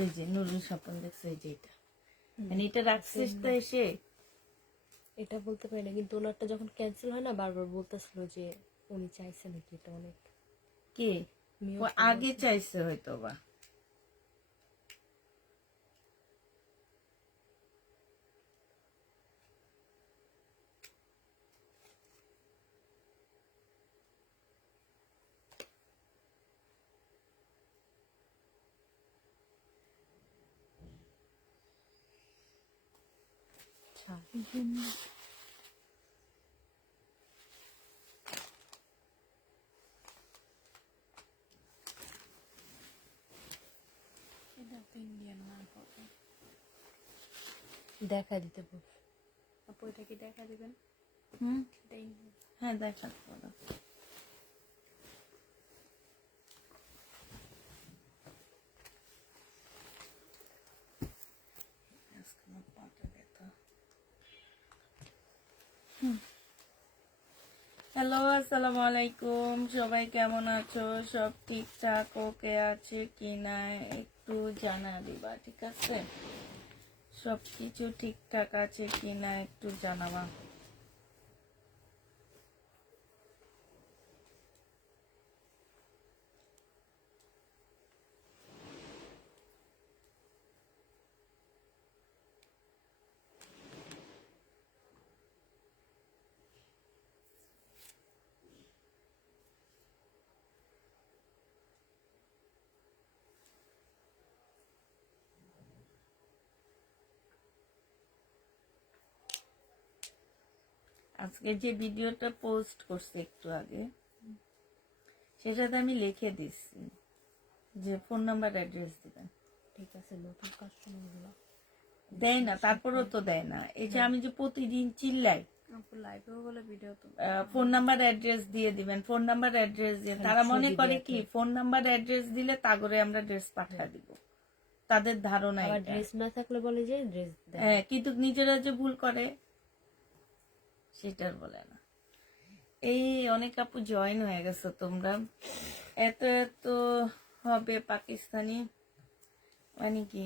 এই যে নুরুল স্বপন দেখছো, এই যে এটা মানে এটা রাখছিস তো এসে। এটা বলতে পারি না, কিন্তু ওনারটা যখন ক্যান্সেল হয় না বারবার বলতেছিল যে উনি চাইছে নাকি এটা অনেক। কে আমিও ও আগে চাইছে হয়তো বা। দেখা দিতে বল। আপু এটা কি দেখা দিবেন? হ্যাঁ দেখাতে পারো। হ্যালো, আসসালামু আলাইকুম, সবাই কেমন আছো? সব ঠিকঠাক ওকে আছে কি না একটু জানা দিবা, ঠিক আছে? সব কিছু ঠিকঠাক আছে কি না একটু জানাবা। আজকে যে ভিডিওটা পোস্ট করছে একটু আগে, সেটাতে আমি লিখে দিচ্ছি যে ফোন নাম্বার অ্যাড্রেস দিবেন। ঠিক আছে, নতুন কাস্টমার গুলো দেয় না, তারপরেও তো দেয় না। এই যে আমি যে প্রতিদিন চিল্লাই আপু লাইভেও বলে ভিডিও তো ফোন নাম্বার অ্যাড্রেস দিয়ে দিবেন, ফোন নাম্বার অ্যাড্রেস দিয়ে, তারা মনে করে কি ফোন নাম্বার অ্যাড্রেস দিলে তাগরে আমরা ড্রেস পাঠিয়ে দিব, তাদের ধারণা আবার এটা। ড্রেস না থাকলে বলে যে ড্রেস দেয়। হ্যাঁ, কিন্তু নিজেরা যে ভুল করে সেটার বলে না। এই অনেক আপু জয়েন হয়ে গেছো তোমরা, এত এত হবে পাকিস্তানি মানে কি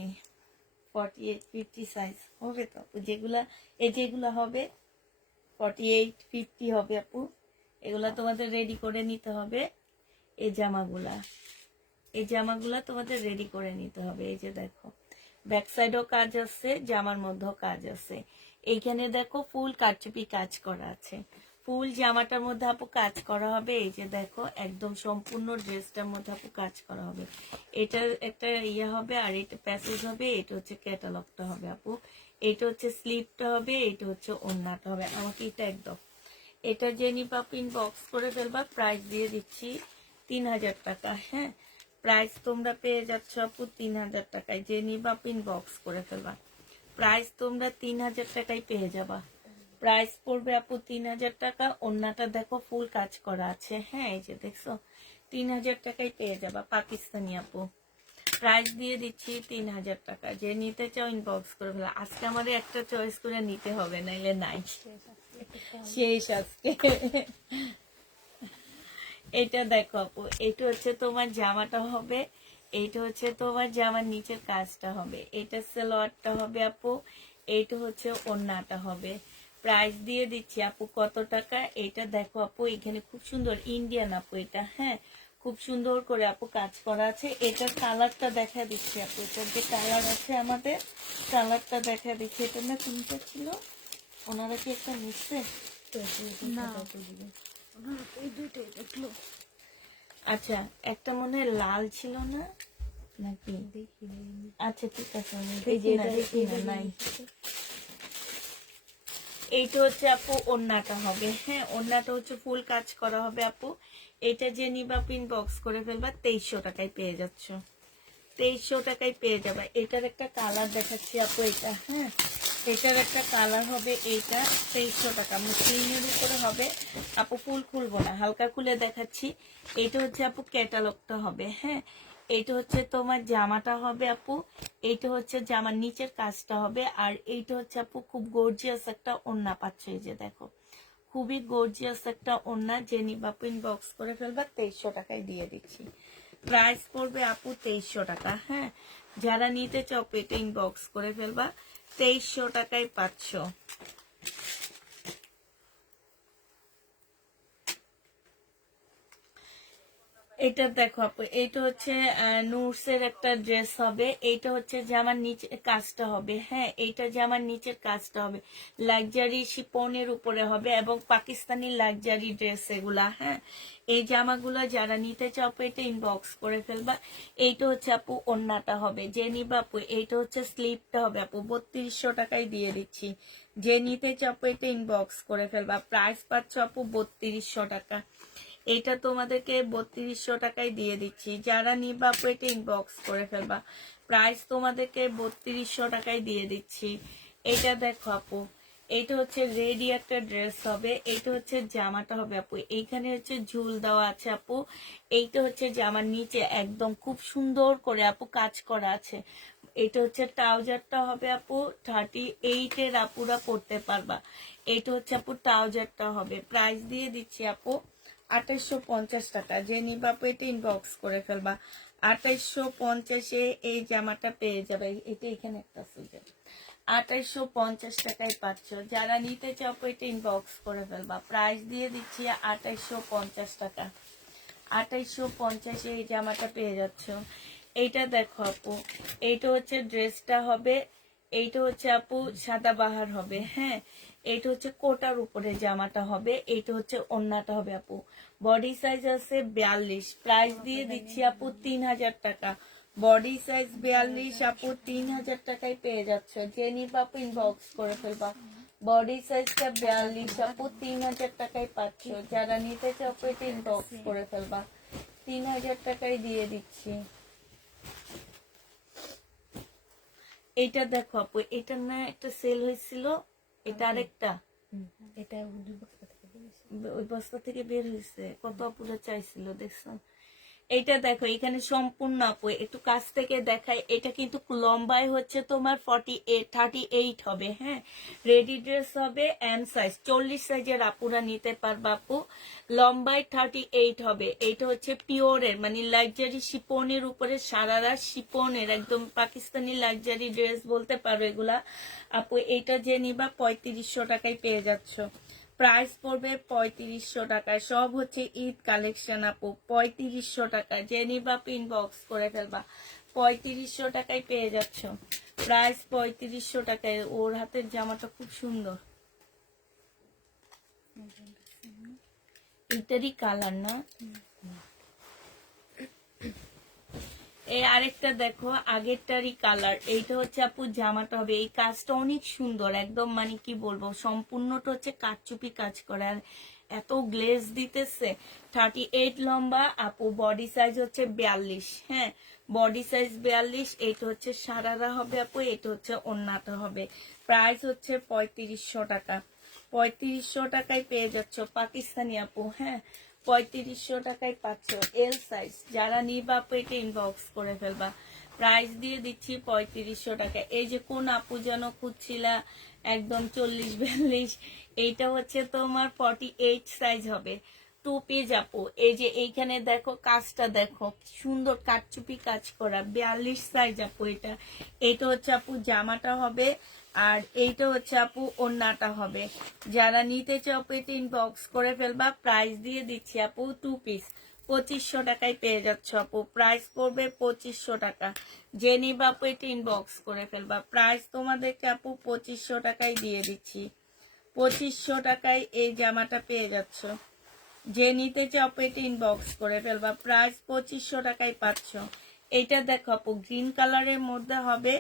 48-50 সাইজ হবে তো আপু, যেগুলা এই যেগুলা হবে 48-50 হবে আপু। এগুলা তোমাদের রেডি করে নিতে হবে। এই জামাগুলা, এই জামাগুলা তোমাদের রেডি করে নিতে হবে। এই যে দেখো ব্যাক সাইডও কাজ আছে, জামার মধ্যেও কাজ আছে। এইখানে দেখো ফুল কারচুপি কাজ করা আছে, ফুল জামাটার মধ্যে আপু কাজ করা হবে। এই যে দেখো একদম সম্পূর্ণ ড্রেসটার মধ্যে আপু কাজ করা হবে। এটা একটা ইয়ে হবে, আর এটা প্যাসেজ হবে। এটা হচ্ছে ক্যাটালগটা হবে আপু, এটা হচ্ছে স্লিপটা হবে, এটা হচ্ছে ওড়নাটা হবে। আমাকে এটা একদম এটা জেনি পাপিন বক্স করে ফেলবা। প্রাইস দিয়ে দিচ্ছি 3000 টাকা। হ্যাঁ, প্রাইস তোমরা পেয়ে যাচ্ছ আপু 3000 টাকায়। জেনি পাপিন বক্স করে ফেলবা, প্রাইস তোমরা 3000 টাকায় পেয়ে যাবা। প্রাইস পড়বে আপু 3000 টাকা। ওড়নাটা দেখো ফুল কাজ করা আছে। হ্যাঁ, এই যে দেখছো 3000 টাকায় পেয়ে যাবা পাকিস্তানি আপু। প্রাইস দিয়ে দিচ্ছি 3000 টাকা। যে নিতে চাও ইনবক্স করে ফেলা। আজকে আমাদের একটা চয়েস করে নিতে হবে, নাইলে নাই শেষ আজকে। এটা দেখো আপু, এটা হচ্ছে তোমার জামাটা হবে, এইটা হচ্ছে তোমার জামার নিচের কাজটা হবে, এটা সালোয়ারটা হবে আপু, এইটা হচ্ছে ওড়নাটা হবে। প্রাইস দিয়ে দিচ্ছি আপু কত টাকা। এটা দেখো আপু, এখানে খুব সুন্দর ইন্ডিয়ান আপু এটা। হ্যাঁ, খুব সুন্দর করে আপু কাজ করা আছে। এটার কালারটা দেখা দিচ্ছি আপু, এটার যে কালার আছে আমাদের, কালারটা দেখা দিচ্ছি। এটা না কোনটা ছিল, ওনারা কি একটা নিচ্ছে? না ওই দুইটাই দেখলো। আচ্ছা, একটা মনে হয় লাল ছিল না নাকি? আচ্ছা ঠিক আছে, আমি দেখি না নাই। এইটা হচ্ছে আপু ওড়নাটা হবে। হ্যাঁ, ওড়নাটা হচ্ছে ফুল কাজ করা হবে আপু। এটা যে নিবা পিন বক্স করে ফেলবা, 2300 টাকায় পেয়ে যাচ্ছ। 2300 টাকায় পেয়ে যাবে। এটার একটা কালার দেখাচ্ছি আপু, এটা। হ্যাঁ, এটার একটা কালার হবে, এইটা 2300 টাকা মুসলিমের উপরে হবে আপু। ফুল খুলবো না, হালকা খুলে দেখাচ্ছি। এইটা হচ্ছে আপু ক্যাটালগটা হবে। হ্যাঁ, এইটা হচ্ছে তোমার জামাটা হবে আপু, এইটা হচ্ছে জামার নিচের কাজটা হবে, আর এইটা হচ্ছে আপু খুব গর্জিয়াস একটা ওড়না পাচ্ছ। এই যে দেখো খুবই গর্জিয়াস একটা ওড়না। যে নিবা পিন বক্স করে ফেলবা, 2300 টাকায় দিয়ে দিচ্ছি। প্রাইস পড়বে আপু 2300 টাকা। হ্যাঁ, যারা নিতে চাও পেটে ইনবক্স করে ফেলবা, 2300 টাকায় পাচ্ছ। এটা দেখো আপু, এইটা হচ্ছে নুটসের একটা ড্রেস হবে। এইটা হচ্ছে জামার নিচে কাজটা হবে, হ্যাঁ এইটা জামার নিচের কাজটা হবে লাক্সারি শিপনের উপরে হবে এবং পাকিস্তানি লাক্সারি ড্রেস এগুলা। হ্যাঁ, এই জামাগুলো যারা নিতে চাও পেটে ইনবক্স করে ফেলবা। এইটা হচ্ছে আপু ওড়নাটা হবে, যে নিবা আপু এইটা হচ্ছে স্লিপটা হবে আপু, 3200 টাকায় দিয়ে দিচ্ছি। যে নিতে চাও পেটে ইনবক্স করে ফেলবা। প্রাইস পাচ্ছ আপু 3200 টাকা। এইটা তোমাদেরকে 3200 টাকায় দিয়ে দিচ্ছি। যারা নিবা পেটে ইনবক্স করে ফেলবা। প্রাইস তোমাদেরকে 3200 টাকায় দিয়ে দিচ্ছি। এটা দেখো আপু, এইটা হচ্ছে রেডি একটা ড্রেস হবে। এইটা হচ্ছে জামাটা হবে আপু, এইখানে হচ্ছে ঝুল দেওয়া আছে আপু। এইটা হচ্ছে জামার নিচে একদম খুব সুন্দর করে আপু কাজ করা আছে। এটা হচ্ছে ট্রাউজারটা হবে আপু, 38 আপুরা পড়তে পারবা। এইটা হচ্ছে আপু ট্রাউজারটা হবে। প্রাইস দিয়ে দিচ্ছি আপু 2850 টাকা। যে নিবা পেটে ইনবক্স করে ফেলবা। 2850-এ এই জামাটা পেয়ে যাবে। এটা এখানে একটা সুযোগ, 2850 টাকায় পাচ্ছ। যারা নিতে চাও পেটে ইনবক্স করে ফেলবা। প্রাইস দিয়ে দিচ্ছি 2850 টাকা। 2850-এ এই জামাটা পেয়ে যাচ্ছ। এইটা দেখো আপু, এইটা হচ্ছে ড্রেসটা হবে। এইটা হচ্ছে আপু সাদাবাহার হবে, হ্যাঁ এইটা হচ্ছে কোটার উপরে জামাটা হবে। এইটা হচ্ছে ওড়নাটা হবে আপু। বডি সাইজ আছে 42। প্রাইস দিয়ে দিচ্ছি আপু 3000 টাকা। বডি সাইজ 42 আপু 3000 টাকায় পেয়ে যাচ্ছ। যে নিবা আপু ইনবক্স করে ফেলবা। বডি সাইজটা 42 আপু 3000 টাকায় পাচ্ছ। যারা নিতে চাও পেটে ইনবক্স করে ফেলবা। 3000 টাকায় দিয়ে দিচ্ছি। এইটা দেখো আপু, এটা না একটা সেল হয়েছিল, এটা আরেকটা এটা 2 বস্তা থেকে বেরিয়েছে। ওই বস্তা থেকে বের হয়েছে। কত আপুরা চাইছিল দেখছো। এইটা দেখো, এখানে সম্পূর্ণ আপু একটু কাছ থেকে দেখায়। এটা কিন্তু লম্বায় হচ্ছে তোমার 38 হবে, হ্যাঁ রেডি ড্রেস হবে। এম সাইজ 40 সাইজের আপুরা নিতে পারবা আপু। লম্বায় 38 হবে। এটা হচ্ছে পিওরের মানে লাক্সারি শিপনের উপরে সারারা শিপনের একদম পাকিস্তানি লাক্সারি ড্রেস বলতে পারো এগুলা আপু। এইটা যে নিবা 3500 টাকায় পেয়ে যাচ্ছ। প্রাইস পড়বে 3500 টাকায়। সব হচ্ছে ঈদ কালেকশন আপু, 3500 টাকা। যে নিবা ইনবক্স করে ফেলবা। 3500 টাকায় পেয়ে যাচ্ছ। প্রাইস 3500 টাকায়। ওর হাতের জামাটা খুব সুন্দর, এটারই কালার না। এই আরেকটা দেখো, আগেরটারই কালার। এইটা হচ্ছে আপু জামাটা হবে। এই কাজটা অনেক সুন্দর একদম, মানে কি বলবো, সম্পূর্ণটা হচ্ছে কারচুপি কাজ করা। আর এত গ্লেজ দিতেছে। 38 লম্বা আপু, বডি সাইজ হচ্ছে 42। হ্যাঁ বডি সাইজ 42। এইটা হচ্ছে সারারা হবে আপু। এটা হচ্ছে ওড়নাটা হবে। প্রাইস হচ্ছে 3500 টাকা। 3500 টাকায় পেয়ে যাচ্ছ পাকিস্তানি আপু, হ্যাঁ 3500 টাকায় পাচ্ছ এল সাইজ। যারা নিবা পেটে ইনবক্স করে ফেলবা। প্রাইস দিয়ে দিচ্ছি 3500 টাকা। এই যে কোন আপু যেন খুঁজছিলা একদম 40-42, এইটা হচ্ছে তোমার 48 সাইজ হবে। 2 পিস আপু। এই যে এইখানে দেখো কাজটা দেখো, সুন্দর কাটচুপি কাজ করা। 42 সাইজ আপু এটা। এটা হচ্ছে আপু জামাটা হবে। আর এইটা হচ্ছে আপু ওড়নাটা হবে। যারা নিতে চাও পেটে ইনবক্স করে ফেলবা। প্রাইস দিয়ে দিচ্ছি আপু 2 পিস 2500 টাকায় পেয়ে যাচ্ছ আপু। প্রাইস পড়বে 2500 টাকা। যে নিবা পেটে ইনবক্স করে ফেলবা। প্রাইস তোমাদেরকে আপু 2500 টাকায় দিয়ে দিচ্ছি। 2500 টাকায় এই জামাটা পেয়ে যাচ্ছ। যে নিতে চাও পেটে ইনবক্স করে ফেলবা। প্রাইস 2500 টাকায় পাচ্ছ। এইটা দেখো আপু গ্রিন কালারের মধ্যে হবে।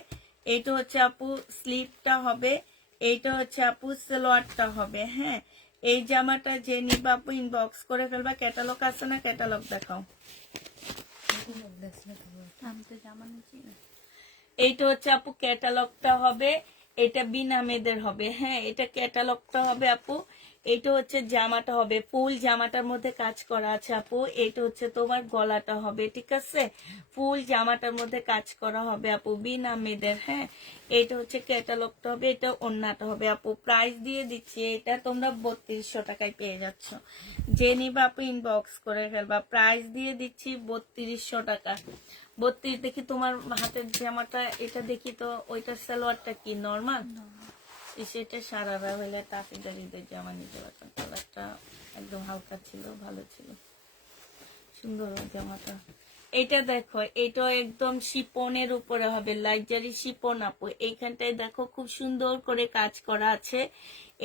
এইটা হচ্ছে আপু স্লিভটা হবে। এইটা হচ্ছে আপু সালোয়ারটা হবে, হ্যাঁ এই জামাটা যে নিবা আপু ইনবক্স করে ফেলবা। ক্যাটালগ আছে না, ক্যাটালগ দেখাও। আমি তো জামা নিচ্ছি না। এইটা হচ্ছে আপু ক্যাটালগটা হবে। এটা বিনামেদের হবে, হ্যাঁ এটা ক্যাটালগটা হবে আপু। এটা হচ্ছে জামাটা হবে, ফুল জামাটার মধ্যে কাজ করা আছে আপু। এটা হচ্ছে তোমার গলাটা হবে, ঠিক আছে, ফুল জামাটার মধ্যে কাজ করা হবে আপু, বিনা মেয়েদের। হ্যাঁ, এটা হচ্ছে ক্যাটালগটা হবে, এটা ওন্নাটা হবে আপু। প্রাইস দিয়ে দিচ্ছি, এটা তোমরা 3200 টাকায় পেয়ে যাচ্ছ। যে নিবা আপু ইনবক্স করে ফেলবা। প্রাইস দিয়ে দিচ্ছি 3200 টাকা। 32। দেখি তোমার হাতের জামাটা, এটা দেখি তো, ওইটার সালোয়ারটা কি নর্মাল? সেটা সারারা হইলে তাঁতিদারিদের জামা নিতে পারতাম। কালারটা একদম হালকা ছিল, ভালো ছিল, সুন্দর জামাটা। এটা দেখো, এটা একদম শিপনের উপরে হবে, লাইজারি শিপন আপু। এইখানটায় দেখো খুব সুন্দর করে কাজ করা আছে।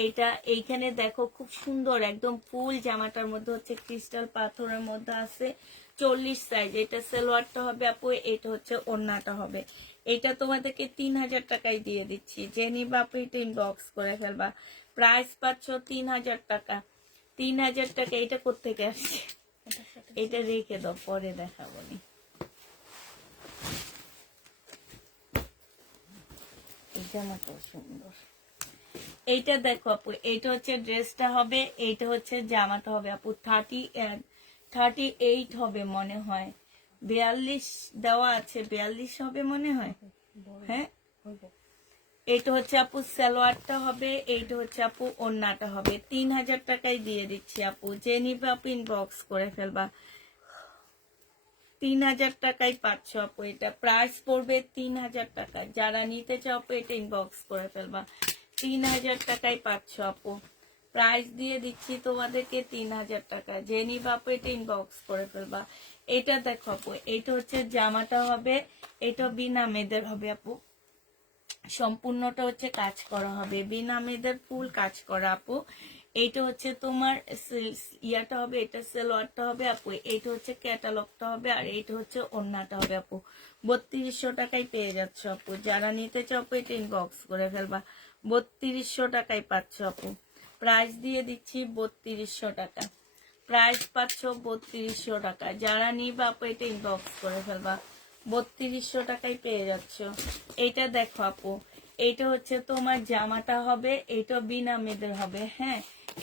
এটা এইখানে দেখো খুব সুন্দর একদম ফুল জামাটার মধ্যে হচ্ছে ক্রিস্টাল পাথরের মধ্যে আছে। 40 সাইজ। এটা সালোয়ারটা হবে আপু, এটা হচ্ছে ওড়নাটা হবে। এটা তোমাদেরকে 3000 টাকায় দিয়ে দিচ্ছি। যে নিবা আপু এটা ইনবক্স করে ফেলবা। প্রাইস পাচ্ছ 3000 টাকা। 3000 টাকা। এটা কোত্থেকে আসছে? এটা রেখে দাও, পরে দেখাবো নি। এই জামাটাও সুন্দর। এইটা দেখো আপু, এইটা হচ্ছে ড্রেসটা হবে, এইটা হচ্ছে জামাটা হবে আপু। 38 হবে মনে হয়, 42 দেওয়া আছে, 42 হবে মনে হয়। হ্যাঁ, এইটা হচ্ছে আপু সালোয়ারটা হবে, এইটা হচ্ছে আপু ওড়নাটা হবে। 3000 টাকায় দিয়ে দিচ্ছি আপু। যে নিবে আপু ইনবক্স করে ফেলবা। 3000 টাকায় পাচ্ছ আপু। এটা প্রাইস পড়বে 3000 টাকা। যারা নিতে চাও আপু এটা ইনবক্স করে ফেলবা। 3000 টাকায় পাচ্ছ আপু। প্রাইস দিয়ে দিচ্ছি তোমাদেরকে 3000 টাকা। যে নিবা আপু এটা ইনবক্স করে ফেলবা। এটা দেখো আপু, এটা হচ্ছে জামাটা হবে, এটা বিনা মেয়েদের হবে আপু। সম্পূর্ণটা হচ্ছে কাজ করা হবে, বিনা মেয়েদের ফুল কাজ করা আপু। এইটা হচ্ছে তোমার ইয়াটা হবে, এটা সালোয়ারটা হবে আপু। এইটা হচ্ছে ক্যাটালগটা হবে, আর এইটা হচ্ছে ওড়নাটা হবে আপু। 3200 টাকায় পেয়ে যাচ্ছ আপু। যারা নিতে চাও আপু এটা ইনবক্স করে ফেলবা। 3200 টাকায় পাচ্ছ আপু। প্রাইস দিয়ে দিচ্ছি 3200 টাকা। প্রাইস পাচ্ছ 3200 টাকা। যারা নিবা আপু এটা ইনবক্স করে ফেলবা। 3200 টাকায় পেয়ে যাচ্ছ। এইটা দেখো আপু, এইটা হচ্ছে তোমার জামাটা হবে, এইটা বিনা মেয়েদের হবে। হ্যাঁ,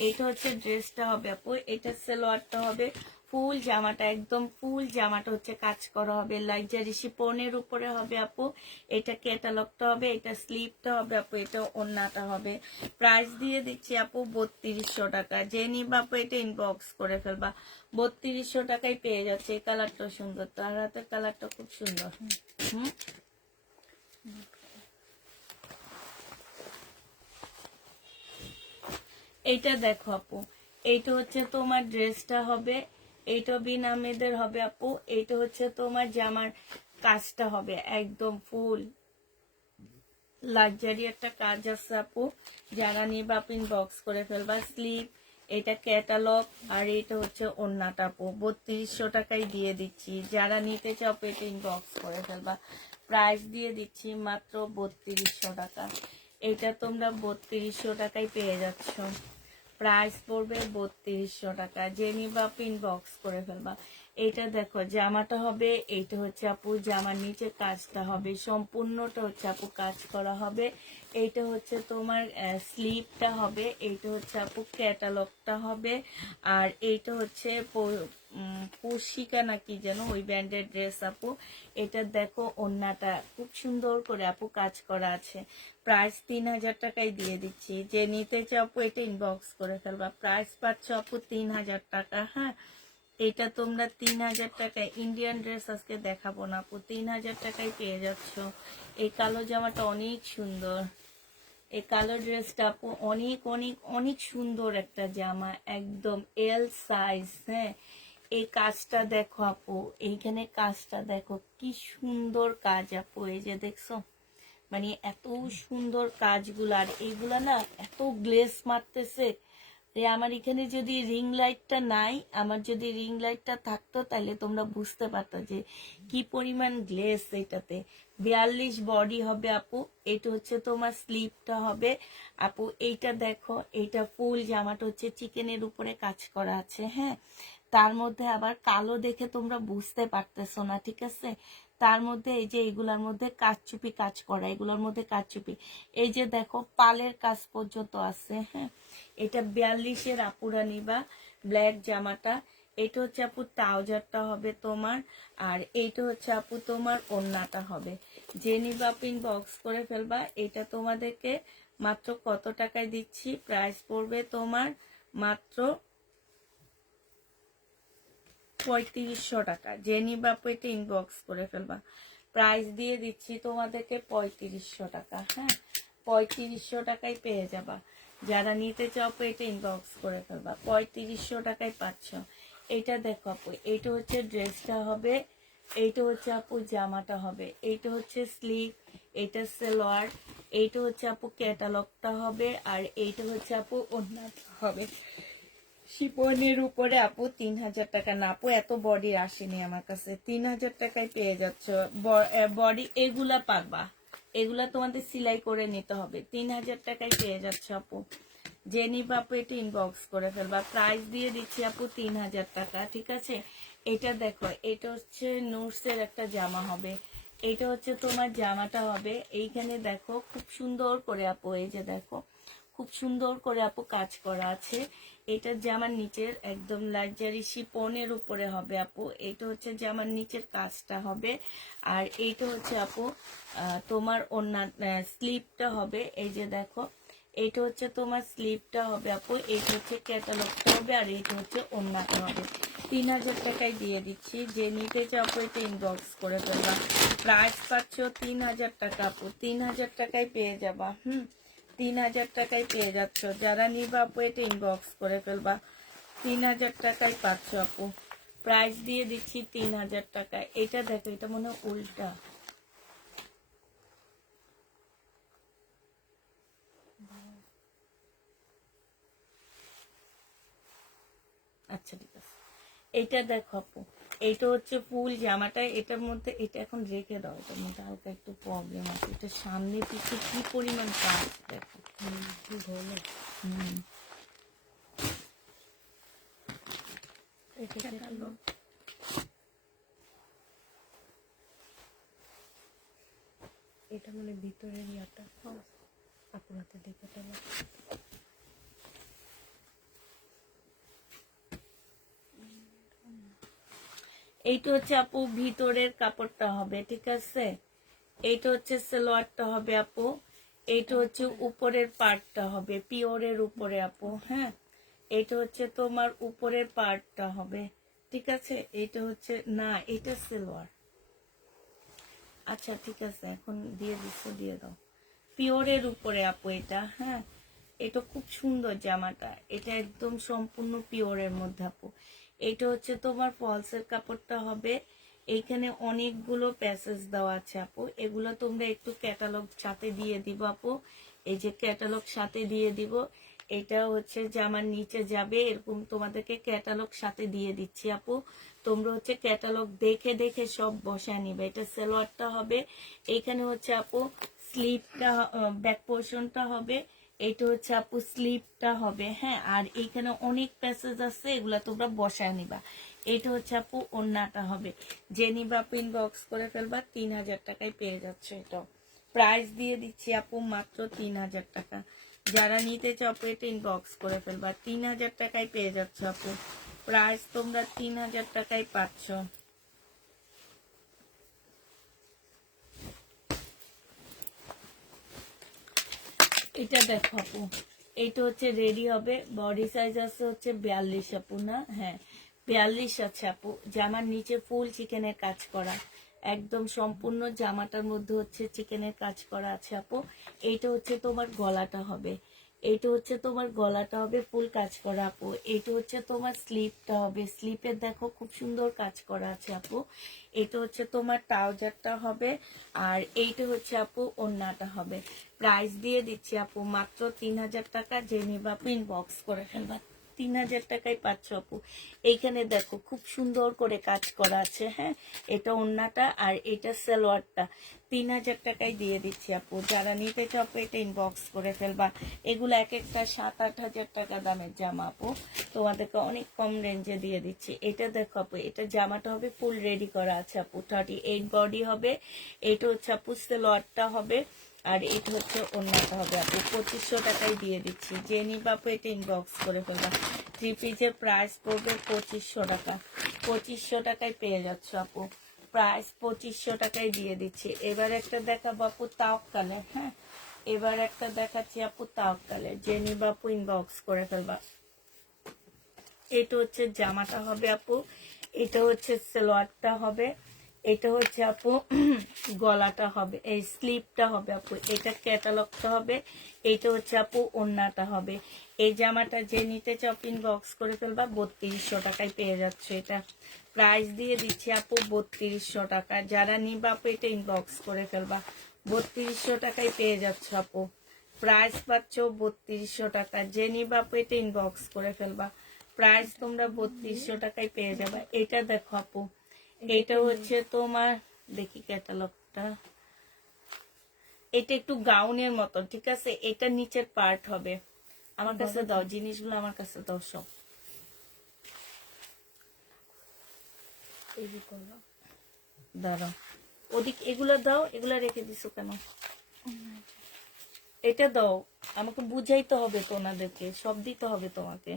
এইটা হচ্ছে ড্রেসটা হবে আপু। এটা সালোয়ারটা হবে, ফুল জামাটা একদম ফুল জামাটা হচ্ছে কাজ করা হবে, লাইজারি শিপনের উপরে হবে আপু। এটা ক্যাটালগটা হবে, এটা স্লিপটা হবে আপু, এটা ওড়নাটা হবে। প্রাইস দিয়ে দিচ্ছি আপু 3200 টাকা। যে নিবা আপু এটা ইনবক্স করে ফেলবা। 3200 টাকায় পেয়ে যাচ্ছে। এই কালারটা সুন্দর, তার হাতের কালারটা খুব সুন্দর। হুম, এইটা দেখো আপু, এইটা হচ্ছে তোমার ড্রেসটা হবে, এইটা বিনা মেয়েদের হবে আপু। এইটা হচ্ছে তোমার জামার কাজটা হবে, একদম ফুল লাক্সারি একটা কাজ আছে আপু। যারা নিবা আপু ইনবক্স করে ফেলবা। স্লিপ, এটা ক্যাটালগ, আর এটা হচ্ছে ওড়নাটা আপু। 3200 টাকায় দিয়ে দিচ্ছি। যারা নিতে চাও আপু এটা ইনবক্স করে ফেলবা। প্রাইস দিয়ে দিচ্ছি মাত্র 3200 টাকা। এটা তোমরা 3200 টাকায় পেয়ে যাচ্ছ। প্রাইস পড়বে 3200 টাকা। যে নিবা আপু ইনবক্স করে ফেলবা। এটা দেখো জামাটা হবে, এইটা হচ্ছে আপু জামার নিচে কাজটা হবে, সম্পূর্ণটা হচ্ছে আপু কাজ করা হবে। এইটা হচ্ছে তোমার স্লিপটা হবে, এইটা হচ্ছে আপু ক্যাটালগটা হবে, আর এইটা হচ্ছে পশিকা নাকি যেন ওই ব্র্যান্ডের ড্রেস আপু। এটা দেখো ওড়নাটা খুব সুন্দর করে আপু কাজ করা আছে। প্রাইস 3000 টাকায় দিয়ে দিচ্ছি। যে নিতে চাও আপু এটা ইনবক্স করে ফেলবা। প্রাইস পাচ্ছ আপু 3000 টাকা। হ্যাঁ, এটা তোমরা 3000 টাকায়, ইন্ডিয়ান ড্রেস আজকে দেখাবো না আপু, 3000 টাকায় পেয়ে যাচ্ছ। এই কালো জামাটা অনেক সুন্দর। এই কালো ড্রেসটা আপু অনেক অনেক অনেক সুন্দর একটা জামা, একদম এল সাইজ। হ্যাঁ, এই কাজটা দেখো আপু, এইখানে কাজটা দেখো কি সুন্দর কাজ আপু। এই যে দেখছো, মানে এত সুন্দর কাজগুলো, আর এইগুলা না এত গ্লেস মারতেছে। আমার এখানে যদি রিং লাইটটা নাই, আমার যদি রিং লাইটটা থাকতো তাহলে তোমরা বুঝতে পারতো যে কি পরিমাণ গ্লেস এটাতে। 42 বডি হবে আপু। এটা হচ্ছে তোমার স্লিপটা হবে আপু। এইটা দেখো, এইটা ফুল জামাটা হচ্ছে চিকেনের উপরে কাজ করা আছে। হ্যাঁ, তার মধ্যে আবার কালো দেখে তোমরা বুঝতে পারতেছো না, ঠিক আছে। তার মধ্যে এই যে এগুলার মধ্যে কারচুপি কাজ করা, এগুলোর মধ্যে কারচুপি, এই যে দেখো পালের কাজ পর্যন্ত আছে। হ্যাঁ, এটা 42-এর আপুরা নিবা ব্ল্যাক জামাটা। এটা হচ্ছে আপু ট্রাউজারটা হবে তোমার, আর এইটা হচ্ছে আপু তোমার ওড়নাটা হবে। যে নিবা বক্স করে ফেলবা। এটা তোমাদেরকে মাত্র কত টাকায় দিচ্ছি, প্রাইস পড়বে তোমার মাত্র 3500 টাকা। যে নিবা আপু এটা ইনবক্স করে ফেলবা। প্রাইস দিয়ে দিচ্ছি তোমাদেরকে 3500 টাকা। হ্যাঁ, 3500 টাকায় পেয়ে যাবা। যারা নিতে চাও আপু এটা ইনবক্স করে ফেলবা, 3500 টাকায় পাচ্ছ। এটা দেখো আপু, এইটা হচ্ছে ড্রেসটা হবে, এইটা হচ্ছে আপু জামাটা হবে, এইটা হচ্ছে স্লিভ, এইটা সালোয়ার, এইটা হচ্ছে আপু ক্যাটালগটা হবে, আর এইটা হচ্ছে আপু ওড়নাটা হবে। শিপনের উপরে আপু 3000 টাকা না আপু, এত বডি আসেনি আমার কাছে। 3000 টাকায় পেয়ে যাচ্ছ বডি। এগুলা পারবা, এগুলা তোমাদের সেলাই করে নিতে হবে। 3000 টাকায় পেয়ে যাচ্ছ আপু। যে নিবা আপু এটা ইনবক্স করে ফেলবা। প্রাইস দিয়ে দিচ্ছি আপু 3000 টাকা, ঠিক আছে। এটা দেখো, এটা হচ্ছে নুটসের একটা জামা হবে, এটা হচ্ছে তোমার জামাটা হবে। এইখানে দেখো খুব সুন্দর করে আপু, এই যে দেখো খুব সুন্দর করে আপু কাজ করা আছে। এটা জামার নিচের একদম লাক্সারি শিপনের উপরে হবে আপু। এটা হচ্ছে জামার নিচের কাজটা হবে, আর এইটা হচ্ছে আপু তোমার ওড়না স্লিপটা হবে। এই যে দেখো, এইটা হচ্ছে তোমার স্লিপটা হবে আপু, এইটা হচ্ছে ক্যাটালগটা হবে, আর এইটা হচ্ছে ওড়নাটা হবে। 3000 টাকায় দিয়ে দিচ্ছি। যে নিতে চাও আপু এটা ইনবক্স করে ফেলবা। প্রাইস পাচ্ছ 3000 টাকা আপু, 3000 টাকায় পেয়ে যাবা। 3000 টাকায় পেয়ে যাচ্ছ। যারা নিবা আপু এটা ইনবক্স করে ফেলবা। 3000 টাকায় পাচ্ছ আপু। প্রাইস দিয়ে দিচ্ছি 3000 টাকায়। এটা দেখো, এটা মনে হয় উল্টা। আচ্ছা ঠিক আছে, এটা দেখো আপু, এইটা হচ্ছে ফুল জামাটা। এটার মধ্যে এটা এখন রেখে দাও, এটার মধ্যে হালকা একটু প্রবলেম আছে। এটা সামনে পিছনে কি পরিমাণ কাজ দেখো। এটা মানে ভিতরের ইয়াটা আপনাদের দেখে তাহলে এইটা হচ্ছে আপু ভিতরের কাপড়টা হবে, ঠিক আছে। এইটা হচ্ছে সালোয়ারটা হবে আপু, এইটা হচ্ছে উপরের পার্টটা হবে পিওরের উপরে আপু। হ্যাঁ, এইটা হচ্ছে তোমার উপরের পার্টটা হবে, ঠিক আছে। এইটা হচ্ছে না, এটা সালোয়ার। আচ্ছা ঠিক আছে, এখন দিয়ে দিচ্ছ, দিয়ে দাও। পিওরের উপরে আপু এটা। হ্যাঁ, এটা খুব সুন্দর জামাটা, এটা একদম সম্পূর্ণ পিওরের মধ্যে আপু। এটা হচ্ছে তোমার ফলসের কাপড়টা হবে। এইখানে অনেকগুলো প্যাসেজ দেওয়া আছে আপু, এগুলো তোমরা একটু ক্যাটালগ সাথে দিয়ে দিব আপু। এই যে ক্যাটালগ সাথে দিয়ে দিব, এটা হচ্ছে জামার নিচে যাবে, এরকম তোমাদেরকে ক্যাটালগ সাথে দিয়ে দিচ্ছি আপু। তোমরা হচ্ছে ক্যাটালগ দেখে দেখে সব বসায় নিবে। এটা সালোয়ারটা হবে, এইখানে হচ্ছে আপু স্লিভটা, ব্যাক পোর্শনটা হবে, এইটা হচ্ছে আপু স্লিভটা হবে। হ্যাঁ, আর এইখানে অনেক প্যাসেজ আছে, এগুলা তোমরা বসায় নিবা। এটা হচ্ছে আপু ওড়নাটা হবে। যে নিবা আপু ইনবক্স করে ফেলবা। 3000 টাকায় পেয়ে যাচ্ছে এটা। প্রাইস দিয়ে দিচ্ছি আপু মাত্র 3000 টাকা। যারা নিতে চাও আপু এটা ইনবক্স করে ফেলবা। 3000 টাকায় পেয়ে যাচ্ছ আপু। প্রাইস তোমরা 3000 টাকায় পাচ্ছ। এটা দেখো আপু, এইটা হচ্ছে রেডি হবে। বডি সাইজ আছে হচ্ছে 42 আপু, না? হ্যাঁ 42 আছে আপু। জামার নিচে ফুল চিকেনের কাজ করা, একদম সম্পূর্ণ জামাটার মধ্যে হচ্ছে চিকেনের কাজ করা আছে আপু। এইটা হচ্ছে তোমার গলাটা হবে, এইটা হচ্ছে তোমার গলাটা হবে ফুল কাজ করা আপু। এইটা হচ্ছে তোমার স্লিপটা হবে, স্লিপের দেখো খুব সুন্দর কাজ করা আছে আপু। এটা হচ্ছে তোমার ট্রাউজারটা হবে, আর এইটা হচ্ছে আপু ওড়নাটা হবে। প্রাইস দিয়ে দিচ্ছি আপু মাত্র 3000 টাকা। যে নিবা আপু ইনবক্স করে ফেলবা। 3000 টাকায় পাচ্ছ আপু। এইখানে দেখো খুব সুন্দর করে কাজ করা আছে। হ্যাঁ, এটা ওন্নাটা আর এটা সালোয়ারটা 3000 টাকায় দিয়ে দিচ্ছি আপু। যারা নিতে চাও আপু এটা ইনবক্স করে ফেলবা। এগুলো এক একটা 7-8 হাজার টাকা দামের জামা আপু, তোমাদেরকে অনেক কম রেঞ্জে দিয়ে দিচ্ছি। এটা দেখো আপু, এটা জামাটা হবে ফুল রেডি করা আছে আপু, 38 বডি হবে। এটা হচ্ছে আপু সালোয়ারটা হবে, আর এটা হচ্ছে অন্যটা হবে আপু। 2500 টাকায় দিয়ে দিচ্ছি। যে নিবা আপু এটা ইনবক্স করে ফেলবা। 3 পিসের প্রাইস পড়বে 2500 টাকা। 2500 টাকায় পেয়ে যাচ্ছ আপু। প্রাইস 2500 টাকায় দিয়ে দিচ্ছি। এবার একটা দেখাবো আপু তাওয়াক্কালে। হ্যাঁ, এবার একটা দেখাচ্ছি আপু তাওয়াক্কালে। যে নিবা আপু ইনবক্স করে ফেলবা। এটা হচ্ছে জামাটা হবে আপু, এটা হচ্ছে সালোয়ারটা হবে, এটা হচ্ছে আপু গলাটা হবে, এই স্লিপটা হবে আপু, এটা ক্যাটালগটা হবে, এটা হচ্ছে আপু ওন্নাটা হবে। এই জামাটা যে নিতে চাও ইনবক্স করে ফেলবা। 3200 টাকায় পেয়ে যাচ্ছে। এটা প্রাইস দিয়ে দিচ্ছি আপু 3200 টাকা। যারা নিবা আপু এটা ইনবক্স করে ফেলবা। 3200 টাকায় পেয়ে যাচ্ছ আপু। প্রাইস পাচ্ছ 3200 টাকা। যে নিবা আপু এটা ইনবক্স করে ফেলবা। প্রাইস তোমরা 3200 টাকায় পেয়ে যাবে। এটা দেখো আপু, এটা হচ্ছে তোমার, দেখি ক্যাটালগটা, এটা একটু গাউনের মতো, ঠিক আছে। এটা নিচের পার্ট হবে। আমার কাছে দাও জিনিসগুলো, আমার কাছে দাও সব। এই যে গলা। দাঁড়াও, ওদিক এগুলো দাও, এগুলো রেখে দিছো কেন? এটা দাও, আমাকে বুঝাইতে হবে তো, ওনাদেরকে সব দিতে হবে তোমাকে।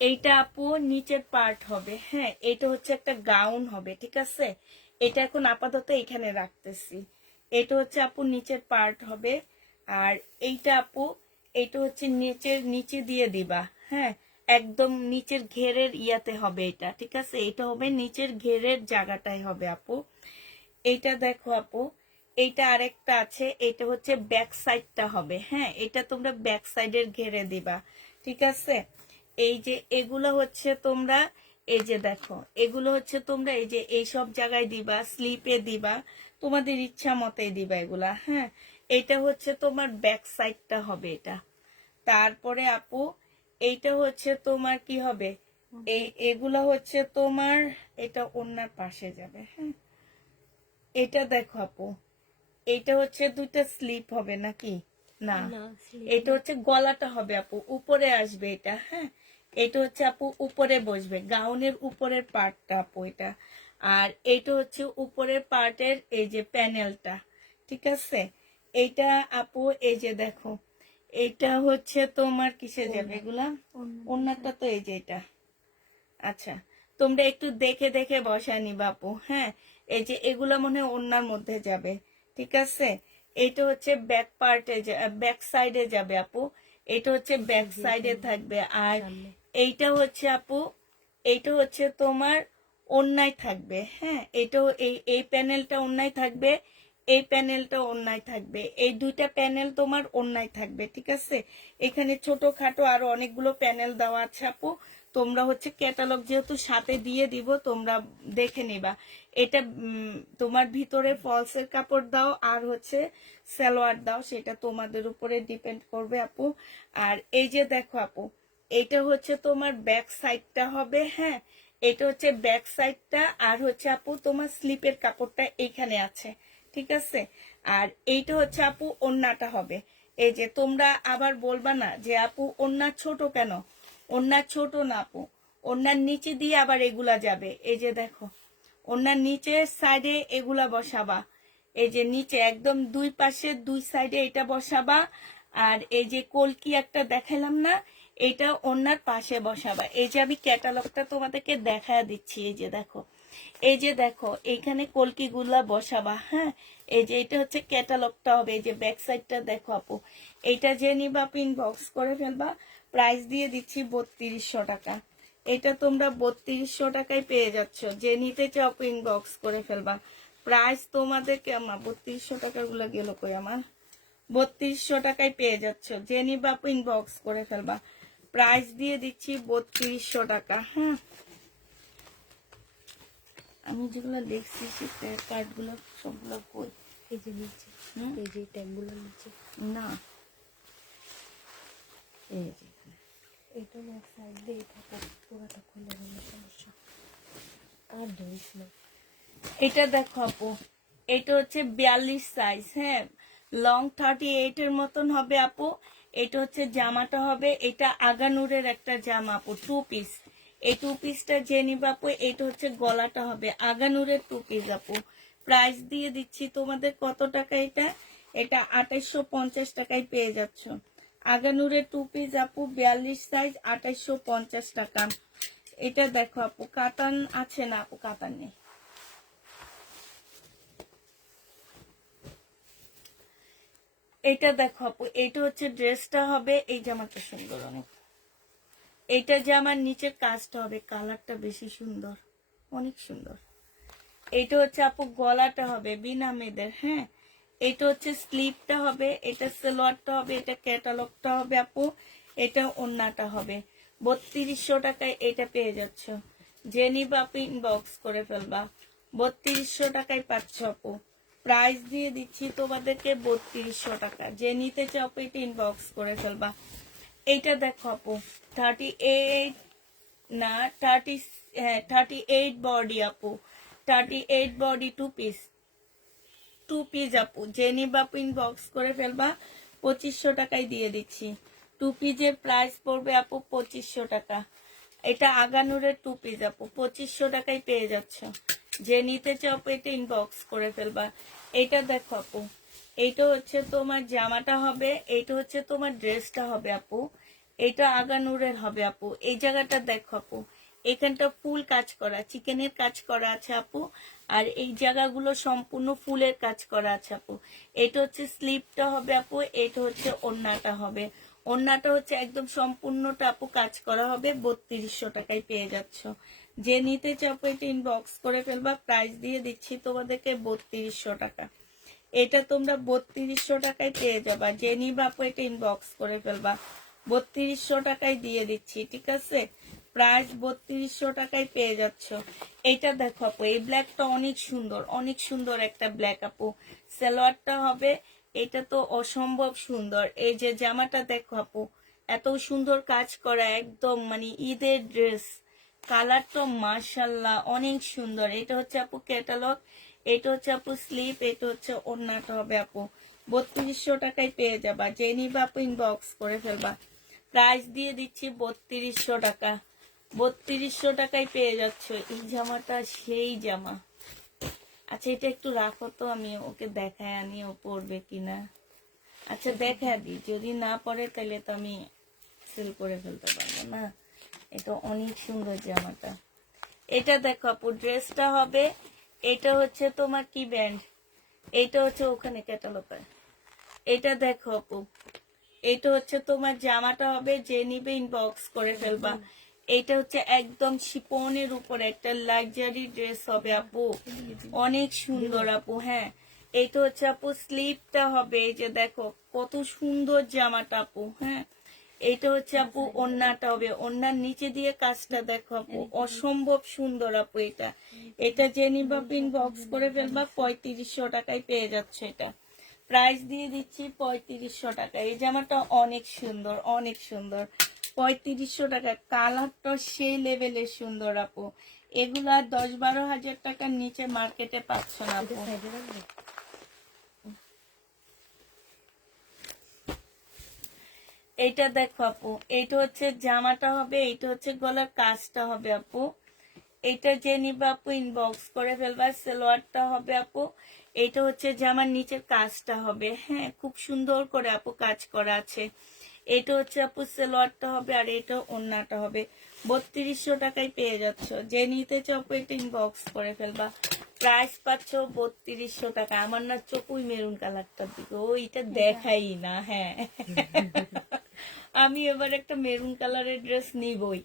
এইটা আপু নিচের পার্ট হবে। হ্যাঁ, এটা হচ্ছে একটা গাউন হবে, ঠিক আছে। এটা এখন আপাতত এখানে রাখতেছি। এটা হচ্ছে আপু নিচের পার্ট হবে। আর এইটা আপু, এটা হচ্ছে নিচে দিয়ে দিবা। হ্যাঁ, একদম নিচের ঘেরের ইয়াতে হবে এটা, ঠিক আছে। এটা হবে নিচের ঘেরের জায়গাটাই হবে আপু। এইটা দেখো আপু, এইটা আরেকটা আছে, এটা হচ্ছে ব্যাক সাইডটা হবে। হ্যাঁ, এটা তোমরা ব্যাক সাইডের ঘেরে দিবা, ঠিক আছে। এই যে এগুলো হচ্ছে তোমরা, এই যে দেখো এগুলো হচ্ছে তোমরা এই যে এই সব জায়গায় দিবা, স্লিপে দিবা, তোমাদের ইচ্ছা মতোই দিবা এগুলা। হ্যাঁ, এটা হচ্ছে তোমার ব্যাক সাইডটা হবে এটা। তারপরে আপু এইটা হচ্ছে তোমার কি হবে, এগুলো হচ্ছে তোমার, এটা ওন্নার পাশে যাবে। হ্যাঁ, এটা দেখো আপু, এটা হচ্ছে দুইটা স্লিপ হবে নাকি না, না sleeve এটা হচ্ছে গলাটা হবে আপু, উপরে আসবে এটা। হ্যাঁ, এটা হচ্ছে আপু উপরে বসবে, গাউনের উপরের পার্টটা আপু এটা। আর এটা হচ্ছে উপরের পার্টের এই যে প্যানেলটা, ঠিক আছে। এইটা আপু এই যে দেখো, এটা হচ্ছে তোমার কিসে যাবে এগুলা, ওন্নাটা তো এই যে এটা। আচ্ছা, তোমরা একটু দেখে দেখে বসায় নিবা আপু। হ্যাঁ, এই যে এগুলো মনে হয় ওন্নার মধ্যে যাবে, ঠিক আছে। এটা হচ্ছে ব্যাক পার্টে, ব্যাক সাইডে যাবে আপু। এটা হচ্ছে ব্যাক সাইডে থাকবে। আর সামনে। এইটা হচ্ছে আপু, এইটা হচ্ছে তোমার ওন্নায় থাকবে। হ্যাঁ, এটাও এই প্যানেলটা ওন্নায় থাকবে, এই প্যানেলটা ওন্নায় থাকবে, এই দুইটা প্যানেল তোমার ওন্নায় থাকবে, ঠিক আছে। এখানে ছোটখাটো আরো অনেকগুলো প্যানেল দেওয়া আছে আপু। তোমরা হচ্ছে ক্যাটালগ যেহেতু সাথে দিয়ে দিব, তোমরা দেখে নিবা। এটা তোমার ভিতরে ফলসের কাপড় দাও আর হচ্ছে সালোয়ার দাও, সেটা তোমাদের উপরে ডিপেন্ড করবে আপু। আর এই যে দেখো আপু, এটা হচ্ছে তোমার ব্যাক সাইডটা হবে। হ্যাঁ, এটা হচ্ছে ব্যাক সাইডটা, আর হচ্ছে আপু তোমার স্লিপের কাপড়টা এইখানে আছে, ঠিক আছে। আর এইটা হচ্ছে আপু ওন্নাটা হবে। এই যে তোমরা আবার বলবা না যে আপু ওন্না ছোট কেন, ওন্না ছোট না আপু, ওন্নার নিচে দিয়ে আবার এগুলা যাবে। এই যে দেখো, ওন্নার নিচের সাইডে এগুলা বসাবা, এই যে নিচে একদম দুই পাশে দুই সাইডে এটা বসাবা। আর এই যে কলকি একটা দেখালাম না, এটা ওন্নার পাশে বসাবা। এই যে আমি ক্যাটালগটা তোমাদেরকে দেখা দিচ্ছি, এই যে দেখো, এই যে দেখো এইখানে কলকি গুলা বসাবা। হ্যাঁ, এই যে এটা হচ্ছে ক্যাটালগটা হবে। এই যে ব্যাক সাইডটা দেখো আপু, এইটা যে নিবা পিন বক্স করে ফেলবা। প্রাইস দিয়ে দিচ্ছি 3200 টাকা। এটা তোমরা 3200 টাকায় পেয়ে যাচ্ছ। যে নিতে চাও পিন বক্স করে ফেলবা। প্রাইস তোমাদেরকে আমার 3200 টাকা গুলা গেল কই আমার, 3200 টাকায় পেয়ে যাচ্ছ। যে নিবা পিন বক্স করে ফেলবা। প্রাইস দিয়ে দিচ্ছি 3200 টাকা। হ্যাঁ, আমি যেগুলো দেখছি সে কার্ডগুলো সবগুলো কই, এই যে নিচে, এই যে ট্যাগগুলো নিচে। না এই যে এটা না সাইড দিয়ে থাকে, পুরোটা খুলে গেলে সমস্যা। আর ধরিস না। এটা দেখো আপু, এটা হচ্ছে 42 সাইজ, হ্যাঁ, লং 38 এর মতন হবে আপু। এটা হচ্ছে জামাটা হবে, এটা আগানুরের একটা জামা আপু, 2 পিস। এই 2 পিসটা যে নিবে আপু, এটা হচ্ছে গলাটা হবে আগানুরের 2 পিস আপু। প্রাইস দিয়ে দিচ্ছি তোমাদের কত টাকা এটা, এটা 2850 টাকায় পেয়ে যাচ্ছ। আগানুরের 2 পিস আপু, 42 সাইজ, 2850 টাকা। এটা দেখো আপু, কাতান আছে না আপু? কাতান নেই। এটা দেখো আপু, এটা হচ্ছে ড্রেসটা হবে, এই জামাটা সুন্দর অনেক। এটা জামার নিচের কাজটা হবে, কালারটা বেশি সুন্দর, অনেক সুন্দর। এটা হচ্ছে আপু গলাটা হবে বিনা মেয়েদের, হ্যাঁ। এটা হচ্ছে স্লিভটা হবে, এটা সালোয়ারটা হবে, এটা ক্যাটালগটা হবে আপু, এটা ওন্নাটা হবে। 3200 টাকায় এটা পেয়ে যাচ্ছ। যে নিবা আপু ইনবক্স করে ফেলবা, 3200 টাকায় পাচ্ছ আপু। প্রাইস দিয়ে দিচ্ছি তোমাদেরকে 3200 টাকা। যে নিতে চাও আপু এটা ইনবক্স করে ফেলবা। এইটা দেখো আপু, 38 না 30, হ্যাঁ 38 বডি আপু, 38 বডি 2 পিস, 2 পিস আপু। যে নিবা আপু ইনবক্স করে ফেলবা, 2500 টাকায় দিয়ে দিচ্ছি। 2 পিসের প্রাইস পড়বে আপু 2500 টাকা। এটা আগানুরের 2 পিস আপু, 2500 টাকায় পেয়ে যাচ্ছ। যে নিতে চাও আপু এটা ইনবক্স করে ফেলবা। এটা দেখো আপু, এইটা হচ্ছে তোমার জামাটা হবে, এইটা হচ্ছে তোমার ড্রেসটা হবে আপু। এটা আগানুরের হবে আপু। এই জায়গাটা দেখো আপু, এখানটা ফুল কাজ করা, চিকেনের কাজ করা আছে আপু। আর এই জায়গাগুলো সম্পূর্ণ ফুলের কাজ করা আছে আপু। এটা হচ্ছে স্লিপটা হবে আপু, এটা হচ্ছে ওড়নাটা হবে। ওড়নাটা হচ্ছে একদম সম্পূর্ণটা আপু কাজ করা হবে, 3200 টাকায় পেয়ে যাচ্ছ। যে নিতে চাও আপু এটা ইনবক্স করে ফেলবা। প্রাইস দিয়ে দিচ্ছি তোমাদেরকে 3200 টাকা। এটা তোমরা 3200 টাকায় পেয়ে যাবা। যে নিবা আপু এটা ইনবক্স করে ফেলবা, 3200 টাকায় দিয়ে দিচ্ছি, ঠিক আছে। প্রাইস 3200 টাকায় পেয়ে যাচ্ছ। এটা দেখো আপু, এই ব্ল্যাকটা অনেক সুন্দর, অনেক সুন্দর একটা ব্ল্যাক আপু। সালোয়ারটা হবে, এটা তো অসম্ভব সুন্দর। এই যে জামাটা দেখো আপু, এত সুন্দর কাজ করা, একদম মানে ঈদের ড্রেস। কালার তো মাশাল্লাহ অনেক সুন্দর। এটা হচ্ছে আপু ক্যাটালগ, এটা হচ্ছে আপু স্লিপ, এটা হচ্ছে ওড়নাটা হবে আপু। 3200 টাকায় পেয়ে যাবা। যে নিবা আপু ইনবক্স করে ফেলবা। প্রাইস দিয়ে দিচ্ছি 3200 টাকা। 3200 টাকায় পেয়ে যাচ্ছ। এই জামাটা সেই জামা। আচ্ছা এটা একটু রাখো তো, আমি ওকে দেখায় আনি ও পরবে কিনা। আচ্ছা দেখায় দিই, যদি না পরে তাহলে তো আমি সেল করে ফেলতে পারবো না। এটা অনেক সুন্দর জামাটা। এটা দেখো আপু, ড্রেসটা হবে, এটা হচ্ছে তোমার কি ব্যান্ড, এটা হচ্ছে ওখানে ক্যাটালগার। এটা দেখো আপু, এটা হচ্ছে তোমার জামাটা হবে। যে নিবে ইনবক্স করে ফেলবা। এটা হচ্ছে একদম শিপনের উপরে একটা লাক্সারি ড্রেস হবে আপু, অনেক সুন্দর আপু, হ্যাঁ। এইটা হচ্ছে আপু স্লিপটা হবে, এই যে দেখো কত সুন্দর জামাটা আপু, হ্যাঁ। এটা হচ্ছে আপু ওড়নাটা হবে, ওড়নার নিচে দিয়ে কাজটা দেখো আপু, অসম্ভব সুন্দর আপু। এটা এটা যে নিবা ইনবক্স করে ফেলবা, 3500 টাকায় পেয়ে যাচ্ছে এটা। প্রাইস দিয়ে দিচ্ছি 3500 টাকা। এই জামাটা অনেক সুন্দর, অনেক সুন্দর, 3500 টাকা। কালারটা সেই লেভেলের সুন্দর আপু। এগুলা 10-12 হাজার টাকার নিচে মার্কেটে পাচ্ছ না আপু। সাইডে রাখবে। এইটা দেখো আপু, এইটা হচ্ছে জামাটা হবে, এইটা হচ্ছে গলার কাজটা হবে আপু। এটা যে নিবা আপু ইনবক্স করে ফেলবা। সালোয়ারটা হবে আপু, এটা হচ্ছে জামার নিচের কাজটা হবে, হ্যাঁ, খুব সুন্দর করে আপু কাজ করা আছে। এটা হচ্ছে আপু সালোয়ারটা হবে, আর এটা ওড়নাটা হবে। 3200 টাকায় পেয়ে যাচ্ছ। যে নিতে চাও আপু এটা ইনবক্স করে ফেলবা। প্রাইস পাচ্ছ 3200 টাকা। আমার না চোখই মেরুন কালারটার দিকে, ওইটা দেখাই না, হ্যাঁ। আমি এবার একটা মেরুন কালারের ড্রেস নিবই।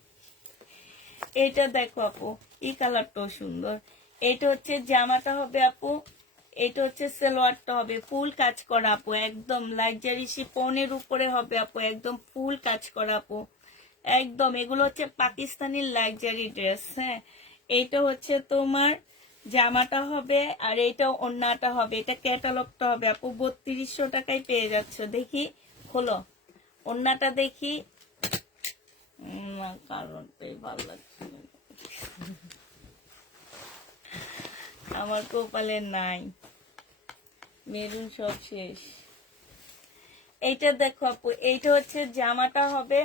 এটা দেখো আপু, এই কালারটাও সুন্দর। এটা হচ্ছে জামাটা হবে আপু, এটা হচ্ছে সালোয়ারটা হবে, ফুল কাজ করা আপু, একদম লাক্সারি শিফনের উপরে হবে আপু, একদম ফুল কাজ করা আপু, একদম। এগুলো হচ্ছে পাকিস্তানি লাক্সারি ড্রেস, হ্যাঁ। এইটা হচ্ছে তোমার জামাটা হবে, আর এইটা ওড়নাটা হবে, এটা ক্যাটালগটা হবে আপু। 3200 টাকায় পেয়ে যাচ্ছ। দেখি খোলো ওড়নাটা, দেখি না, কারণটাই ভালো লাগছে না। আমার কপালে নাই, মেরুন সব শেষ। এইটা দেখো আপু, এইটা হচ্ছে জামাটা হবে,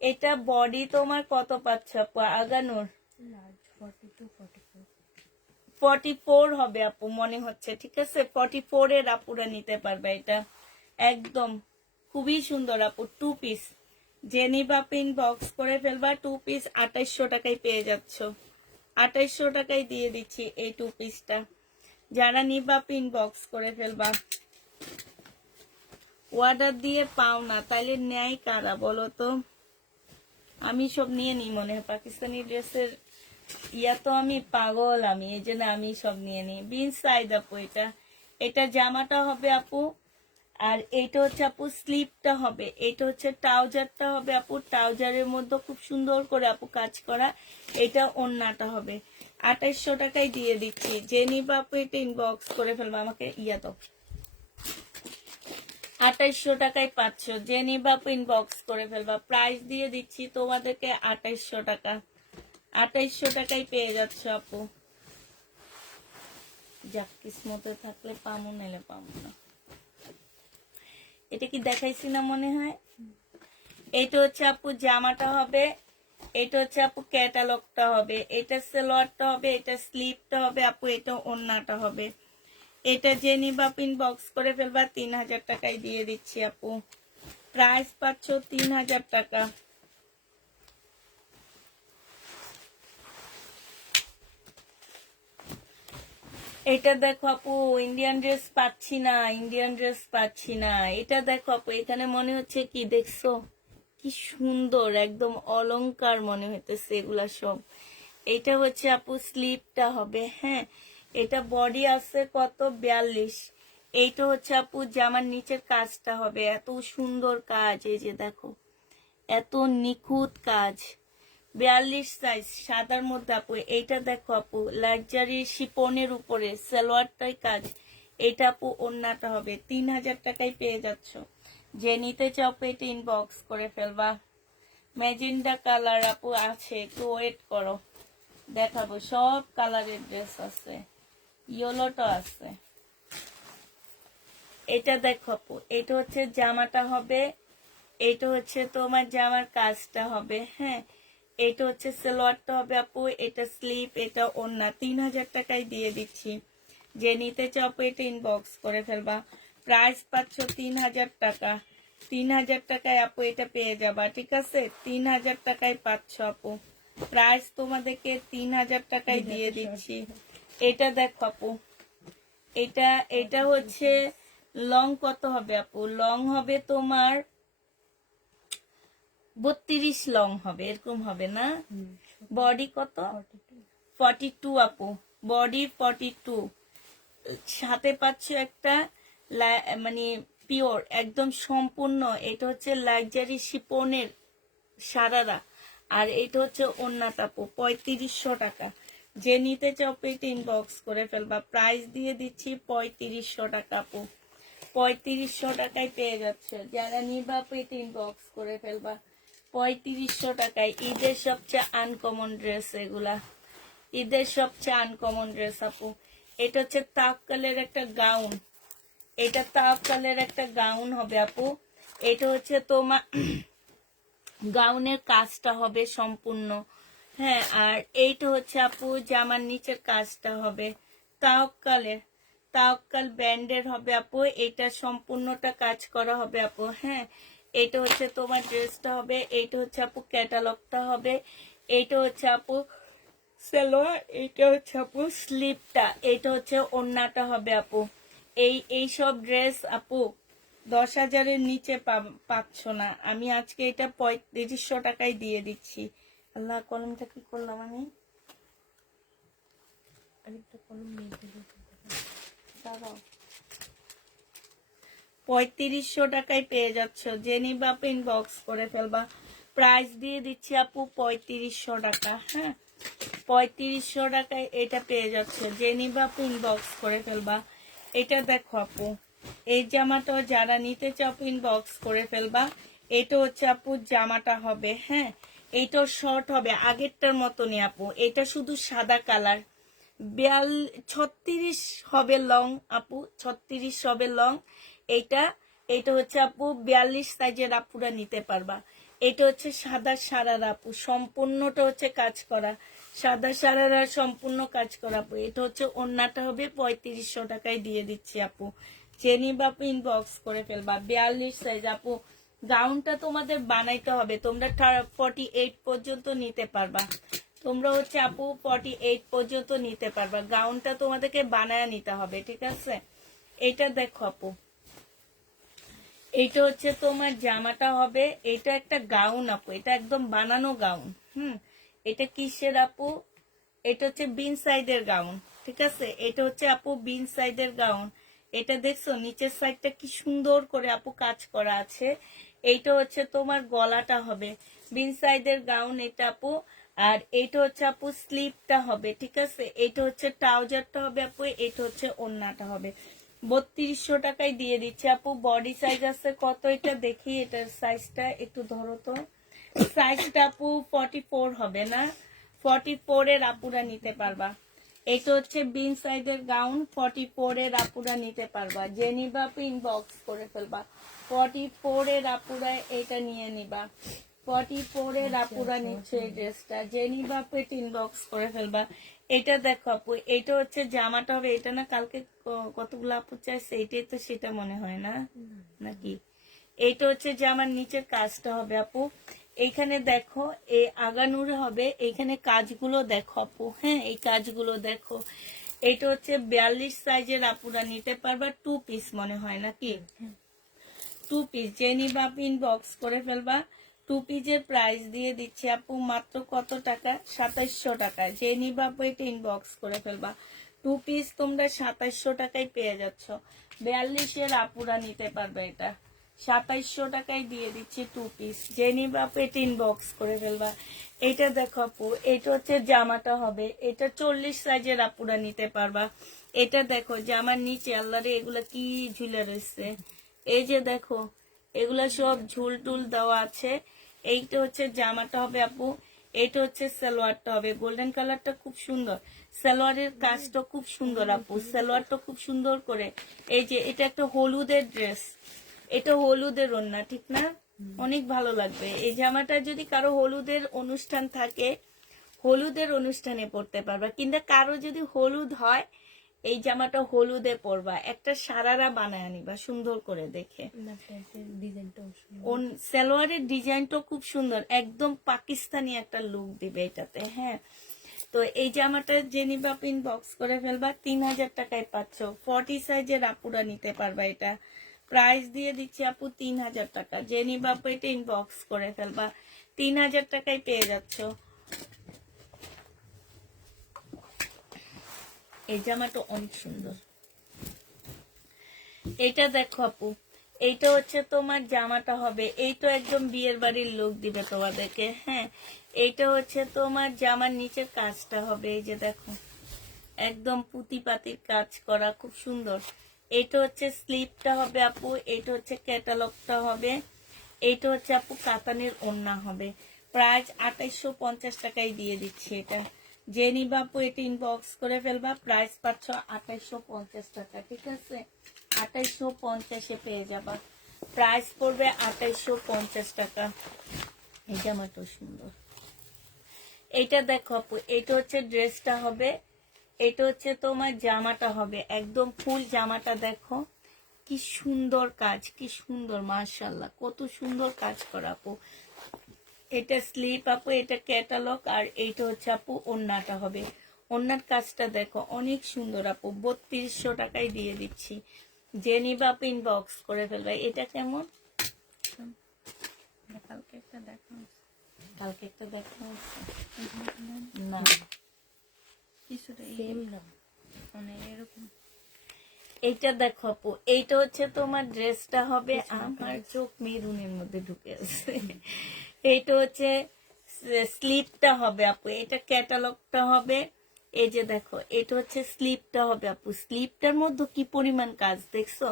এটা বডি তোমার কত পাচ্ছ আপু আগানোর? লার্জ 42 44। 44 হবে আপু মনে হচ্ছে, ঠিক আছে 44 এর আপুরা নিতে পারবে এটা, একদম খুবই সুন্দর আপু। 2 পিস যে নিবা পিন বক্স করে ফেলবা, 2 পিস 2800 টাকায় পেয়ে যাচ্ছ, 2800 টাকায় দিয়ে দিচ্ছি এই 2 পিসটা। যারা নিবা পিন বক্স করে ফেলবা, অর্ডার দিয়ে পাও না তাইলে নেয় কারা বলো তো? আমি সব নিয়ে নিই মনে হয়, পাকিস্তানি ড্রেসের ইয়া তো আমি পাগল, আমি এই জন্য আমি সব নিয়ে নিই। বিন সাইড আপু, এটা এটা জামাটা হবে আপু, আর এইটা হচ্ছে আপু স্লিপটা হবে, এটা হচ্ছে ট্রাউজারটা হবে আপু, ট্রাউজারের মধ্যে খুব সুন্দর করে আপু কাজ করা, এটা ওড়নাটা হবে। 2800 টাকায় দিয়ে দিচ্ছি, যে নিবা আপু এটা ইনবক্স করে ফেলবা, আমাকে ইয়া তো 2800 টাকায় পাচ্ছ, যে নিবা আপু ইনবক্স করে ফেলবা। প্রাইস দিয়ে দিচ্ছি তোমাদেরকে 2800 টাকা, 2800 টাকায় পেয়ে যাচ্ছ আপু। যাক, কিসমতে থাকলে পামু, নাইলে পামু না। এটা কি দেখাইছি না মনে হয়? এটা হচ্ছে আপু জামাটা হবে, এটা হচ্ছে আপু ক্যাটালগটা হবে, এটা সালোয়ারটা হবে, এটা স্লিপটা হবে আপু, এটা ওড়নাটা হবে। এটা যে নিবা পিন বক্স করে ফেলবা, 3000 টাকায় দিয়ে দিচ্ছি আপু। প্রাইস পাচ্ছ 3000 টাকা। এটা দেখো আপু, ইন্ডিয়ান ড্রেস পাচ্ছি না, ইন্ডিয়ান ড্রেস পাচ্ছি না। এটা দেখো আপু, এখানে মনে হচ্ছে কি দেখছো, কি সুন্দর একদম অলংকার মনে হইতেছে এগুলা সব। এটা হচ্ছে আপু স্লিপটা হবে, হ্যাঁ এটা বডি আছে কত 42। এইটা হচ্ছে আপু জামার নিচের কাজটা হবে, এত সুন্দর কাজ, এই যে দেখো এত নিখুঁত কাজ, 42 সাইজ সাদার মধ্যে আপু। এইটা দেখো আপু লাক্সারি শিপনের উপরে সালোয়ারটাই কাজ, এটা আপু ওড়নাটা হবে। 3000 টাকায় পেয়ে যাচ্ছ, যে নিতে চাও আপু এটা ইনবক্স করে ফেলবা। ম্যাজেন্ডা কালার আপু আছে, একটু ওয়েট করো, দেখাবো, সব কালারের ড্রেস আছে, ইয়েলোটা আছে। এটা দেখো আপু, এটা হচ্ছে জামাটা হবে, এটা হচ্ছে তোমার জামার কাজটা হবে, হ্যাঁ এটা হচ্ছে সালোয়ারটা হবে আপু, এটা স্লিপ, এটা ওড়না। 3000 টাকায় দিয়ে দিচ্ছি, যে নিতে চাও আপু এটা ইনবক্স করে ফেলবা। প্রাইস পাচ্ছ 3000 টাকা, 3000 টাকায় আপু এটা পেয়ে যাবা, ঠিক আছে 3000 টাকায় পাচ্ছ আপু। প্রাইস তোমাদেরকে 3000 টাকায় দিয়ে দিচ্ছি। এটা দেখো আপু, এটা এটা হচ্ছে লং কত হবে আপু, লং হবে তোমার 32 লং হবে, এরকম হবে না? বডি কত? 42 আপু, বডি 42। সাথে পাচ্ছ একটা মানে পিওর একদম সম্পূর্ণ, এটা হচ্ছে লাক্সারি শিপনের সারারা, আর এটা হচ্ছে ওড়নাটা আপু। 3500 টাকা, যে নিতে চাও পেটে ইনবক্স করে ফেলবা। প্রাইস দিয়ে দিচ্ছি 3500 টাকা আপু, 3500 টাকায় পেয়ে যাচ্ছে, যারা নিবা পেটে ইনবক্স করে ফেলবা। 3500 টাকায় ঈদের সবচেয়ে আনকমন ড্রেস এগুলা, ঈদের সবচেয়ে আনকমন ড্রেস আপু। এটা হচ্ছে তাওয়াক্কালের একটা গাউন, এটা তাওয়াক্কালের একটা গাউন হবে আপু। এটা হচ্ছে তোমার গাউনের কাজটা হবে সম্পূর্ণ, হ্যাঁ আর এইটা হচ্ছে আপু জামার নিচের কাজটা হবে তাওয়াক্কালের, তাওয়াক্কাল ব্র্যান্ডের হবে আপু। এটা সম্পূর্ণটা কাজ করা হবে আপু, হ্যাঁ এটা হচ্ছে তোমার ড্রেসটা হবে, এইটা হচ্ছে আপু ক্যাটালগটা হবে, এইটা হচ্ছে আপু সালোয়ার, এইটা হচ্ছে আপু স্লিপটা, এইটা হচ্ছে ওড়নাটা হবে আপু। এই সব ড্রেস আপু 10,000-এর নিচে পাচ্ছ না, আমি আজকে এটা 3500 টাকায় দিয়ে দিচ্ছি। আল্লাহ, কলমটা কি করলাম আমি? আরেকটা কলম নিয়ে দাঁড়াও, 3500 টাকায় পেয়ে যাচ্ছ, যে নিবা ইনবক্স করে ফেলবা। প্রাইস দিয়ে দিচ্ছি আপু 3500 টাকা, হ্যাঁ 3500 টাকায় এটা পেয়ে যাচ্ছে, যে নিবা ইনবক্স করে ফেলবা। এটা দেখো আপু, এই জামাটাও যারা নিতে চাও ইনবক্স করে ফেলবা। এটা হচ্ছে আপু জামাটা হবে, হ্যাঁ এইটাও শর্ট হবে আগেরটার মতনই আপু, এটা শুধু সাদা কালার। 36 হবে লং আপু, 36 হবে লং। এইটা এইটা হচ্ছে আপু 42 সাইজের আপুরা নিতে পারবা। এটা হচ্ছে সাদা সারারা আপু, সম্পূর্ণটা হচ্ছে কাজ করা, সাদা সারারা সম্পূর্ণ কাজ করা আপু। এটা হচ্ছে ওড়নাটা হবে 3500 টাকায় দিয়ে দিচ্ছি আপু। চেনি বা ইনবক্স করে ফেলবা। 42 সাইজ আপু, গাউনটা তোমাদের বানাইতে হবে, তোমরা 48 পর্যন্ত নিতে পারবা। তোমরা হচ্ছে আপু 48 পর্যন্ত নিতে পারবা, গাউনটা তোমাদেরকে বানায় নিতে হবে, ঠিক আছে। এটা দেখো আপু, এইটা হচ্ছে তোমার জামাটা হবে, এটা একটা গাউন আপু, এটা একদম বানানো গাউন। এটা কিসের আপু? এটা হচ্ছে বিন সাইডের গাউন, ঠিক আছে। এটা হচ্ছে আপু বিন সাইডের গাউন। এটা দেখছো নিচের সাইডটা কি সুন্দর করে আপু কাজ করা আছে। এইটা হচ্ছে তোমার গলাটা হবে বিন সাইডের গাউন এটা আপু। আর এইটা হচ্ছে আপু স্লিপটা হবে, ঠিক আছে। এইটা হচ্ছে ট্রাউজারটা হবে আপু, এটা হচ্ছে ওড়নাটা হবে। 3200 টাকায় দিয়ে দিচ্ছে আপু। বডি সাইজ আছে কত এটা দেখি, এটার সাইজটা একটু ধরো তো। সাইজটা আপু 44 হবে না, 44 এর আপুরা নিতে পারবা। এটা হচ্ছে বিন সাইজের গাউন, 44 এর আপুরা নিতে পারবা। যে নিবা ইনবক্স করে ফেলবা। 44 এর আপুরা এটা নিয়ে নিবা। 44 এর আপুরা নিচ্ছে এই ড্রেসটা, যে নিবা ইনবক্স করে ফেলবা। এটা দেখো আপু, এটা হচ্ছে জামাটা হবে। এটা না কালকে কতগুলো আপু চাইছে, এইটাই তো সেটা মনে হয় না নাকি। এইটা হচ্ছে জামার নিচের কাজটা হবে আপু। এইখানে দেখো এই আগানুরে হবে, এইখানে কাজগুলো দেখো আপু। হ্যাঁ, এই কাজগুলো দেখো। এইটা হচ্ছে 42 সাইজের আপুরা নিতে পারবা। 2 পিস মনে হয় নাকি, 2 পিস। যে নিবা ইনবক্স করে ফেলবা। 2 পিসের প্রাইস দিয়ে দিচ্ছি আপু মাত্র কত টাকা? 2700 টাকা। যে নিবা আপু এটা ইনবক্স করে ফেলবা। 2 পিস তোমরা 2700 টাকায় পেয়ে যাচ্ছ। 42 এর আপুরা নিতে পারবে এটা, 2700 টাকায় দিয়ে দিচ্ছি 2 পিস। যে নিবা আপু এটা ইনবক্স করে ফেলবা। এটা দেখো আপু, এটা হচ্ছে জামাটা হবে, এটা 40 সাইজের আপুরা নিতে পারবা। এটা দেখো জামার নিচে আল্লাহরে এগুলা কি ঝুলে রয়েছে, এই যে দেখো এগুলা সব ঝুল টুল দেওয়া আছে। এইটা হচ্ছে জামাটা হবে আপু, এইটা হচ্ছে সালোয়ারটা হবে। গোল্ডেন কালারটা খুব সুন্দর, সালোয়ারের কাজটা খুব সুন্দর আপু, সালোয়ারটা খুব সুন্দর করে। এই যে এটা একটা হলুদের ড্রেস, এটা হলুদের ওড়না, ঠিক না? অনেক ভালো লাগবে এই জামাটা। যদি কারো হলুদের অনুষ্ঠান থাকে, হলুদের অনুষ্ঠানে পড়তে পারবা। কিন্তু কারো যদি হলুদ হয়, এই জামাটা হলুদে পরবা, একটা সারারা বানায় নিবা সুন্দর করে দেখে। সালোয়ারের ডিজাইনটা খুব সুন্দর, একদম পাকিস্তানি একটা লুক দিবে এটাতে। হ্যাঁ, তো এই জামাটা যে নিবা ইনবক্স করে ফেলবা। 3000 টাকায় পাচ্ছ। 40 সাইজের আপুরা নিতে পারবা। এটা প্রাইস দিয়ে দিচ্ছি আপু 3000 টাকা। যে নিবা আপু এটা ইনবক্স করে ফেলবা। 3000 টাকায় পেয়ে যাচ্ছ। এই জামাটা অনেক সুন্দর। এটা দেখো আপু, এইটা হচ্ছে তোমার জামাটা হবে, এইটা একদম বিয়ের বাড়ির লুক দিবে তোমাদেরকে। হ্যাঁ, এইটা হচ্ছে তোমার জামার নিচের কাজটা হবে, এই যে দেখো একদম পুঁতি পাতির কাজ করা, খুব সুন্দর। এইটা হচ্ছে স্লিপটা হবে আপু, এইটা হচ্ছে ক্যাটালগটা হবে, এইটা হচ্ছে আপু কাতানের ওড়না হবে। প্রাইস 2850 টাকায় দিয়ে দিচ্ছি এটা। যে নিবা আপু এটা ইনবক্স করে ফেলবা। প্রাইস পাচ্ছ 2850 টাকা, ঠিক আছে। 2850-এ পেয়ে যাবা। প্রাইস পড়বে 2850 টাকা। এই জামাটা সুন্দর। এইটা দেখো আপু, এইটা হচ্ছে ড্রেসটা হবে, এটা হচ্ছে তোমার জামাটা হবে, একদম ফুল জামাটা দেখো কি সুন্দর কাজ, কি সুন্দর, মাশাআল্লাহ কত সুন্দর কাজ করা আপু। এটা স্লিপ আপু, এটা ক্যাটালগ। আর এইটা হচ্ছে আপু ওড়নাটা হবে, ওড়নার কাজটা দেখো অনেক সুন্দর আপু। 3200 টাকায় দিয়ে দিচ্ছি। যে নিবা আপু ইনবক্স করে ফেলবে। এটা কেমন? কালকে একটা দেখা কালকে একটা দেখা না, কিছুটা সেম না, মানে এরকম। এইটা দেখো আপু, এইটা হচ্ছে তোমার ড্রেসটা হবে। আমার চোখ মেরুনের মধ্যে ঢুকে আছে। এইটা হচ্ছে স্লিপটা হবে আপু, এটা ক্যাটালগটা হবে। এই যে দেখো এটা হচ্ছে স্লিপটা হবে আপু। স্লিপটার মধ্যে কি পরিমাণ কাজ দেখছো,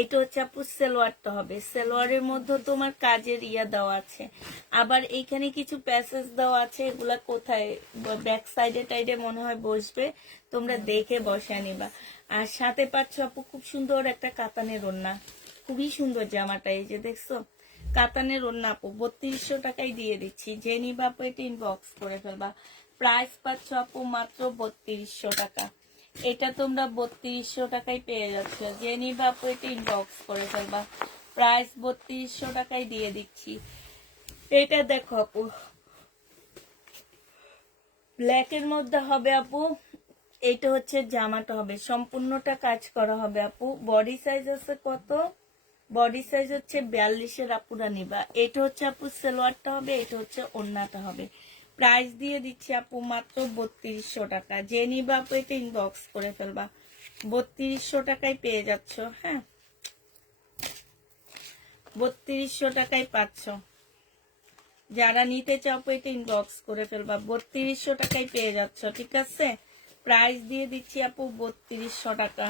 এটা হচ্ছে আপু সালোয়ারটা হবে, সালোয়ারের মধ্যে তোমার কাজের ইয়া দেওয়া আছে, আবার এইখানে কিছু প্যাসেজ দেওয়া আছে, এগুলা কোথায় ব্যাক সাইডে টাইডে মনে হয় বসবে, তোমরা দেখে বসে নিবা। আর সাথে পাচ্ছ আপু খুব সুন্দর একটা কাতানের ওড়না, খুবই সুন্দর জামাটা, এই যে দেখছো কাতানের ওড়না আপু 3200 টাকায় দিয়ে দিচ্ছি, যে নিবা আপু এটা ইনবক্স করে ফেলবা। প্রাইস পাচ্ছ আপু মাত্র 3200 টাকা, এটা তোমরা 3200 টাকায় পেয়ে যাচ্ছ, যে নিবা আপু এটা ইনবক্স করে ফেলবা। প্রাইস 3200 টাকায় দিয়ে দিচ্ছি। এটা দেখো আপু ব্ল্যাকের মধ্যে হবে আপু, এটা হচ্ছে জামাটা হবে সম্পূর্ণটা কাজ করা হবে আপু। বডি সাইজ আছে কত, বডি সাইজ হচ্ছে 42-এর আপুরা নিবা। এটা হচ্ছে আপু সালোয়ারটা হবে, এটা হচ্ছে ওড়নাটা হবে। প্রাইস দিয়ে দিচ্ছি আপু মাত্র 3200 টাকা, যে নিবা আপু এটা ইনবক্স করে ফেলবা। 3200 টাকায় পেয়ে যাচ্ছ, হ্যাঁ 3200 টাকায় পাচ্ছ, যারা নিতে চাও আপু এটা ইনবক্স করে ফেলবা। 3200 টাকায় পেয়ে যাচ্ছ, ঠিক আছে। প্রাইস দিয়ে দিচ্ছি আপু 3200 টাকা।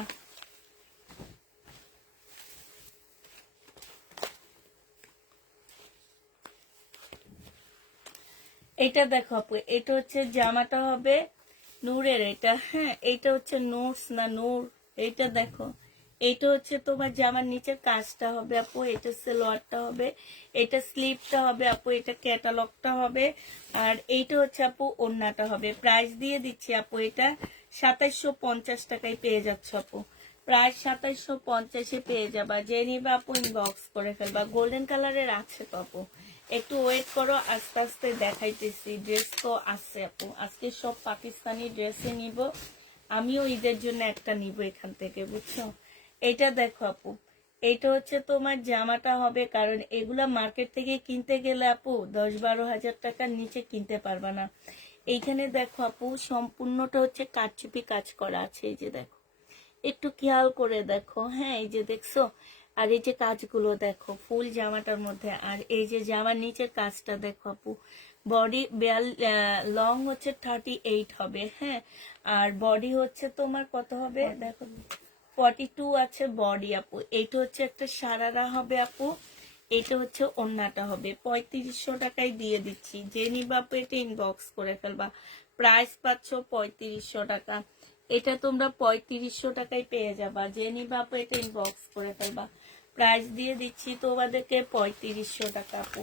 এটা দেখো আপু, এটা হচ্ছে জামাটা হবে নূরের, এটা হ্যাঁ এটা হচ্ছে নূরস না নূর, এটা দেখো এটা হচ্ছে তোমার জামার নিচের কাজটা হবে আপু, এটা সালোয়ারটা হবে, এটা স্লিভটা হবে আপু, এটা ক্যাটালগটা হবে, আর এইটা হচ্ছে আপু ওড়নাটা হবে। প্রাইস দিয়ে দিচ্ছি আপু এটা 2750 টাকায় পেয়ে যাচ্ছ আপু। প্রায় 2750-এ পেয়ে যাবা, যে নিবা আপু ইনবক্স করে ফেলবা। গোল্ডেন কালারের আছে তো আপু, একটু ওয়েট করো, আস্তে আস্তে দেখাইতেছি। ড্রেস তো আছে আপু, আজকে সব পাকিস্তানি ড্রেসে নিব, আমিও ঈদের জন্য একটা নিব এখান থেকে, বুঝছো। এটা দেখো আপু, এটা হচ্ছে তোমার জামাটা হবে, কারণ এগুলা মার্কেট থেকে কিনতে গেলে আপু 10-12 হাজার টাকার নিচে কিনতে পারবা না। এইখানে দেখো আপু সম্পূর্ণটা হচ্ছে কারচুপি কাজ করা আছে, এই যে দেখো একটু খেয়াল করে দেখো, হ্যাঁ এই যে দেখছো, আর এই যে কাজগুলো দেখো ফুল জামাটার মধ্যে, আর এই যে জামার নিচের কাজটা দেখো আপু। বডি লং হচ্ছে 38 হবে, হ্যাঁ আর বডি হচ্ছে তোমার কত হবে দেখো 42 আছে বডি আপু। এইটা হচ্ছে একটা সারারা হবে আপু, এটা হচ্ছে ওড়নাটা হবে। 3500 টাকায় দিয়ে দিচ্ছি, যে নিবা আপু এটা ইনবক্স করে ফেলবা। প্রাইস পাচ্ছ 3500 টাকা, এটা তোমরা 3500 টাকায় পেয়ে যাবা, যে নিবা আপু এটা ইনবক্স করে ফেলবা। প্রাইস দিয়ে দিচ্ছি তোমাদেরকে 3500 টাকা আপু।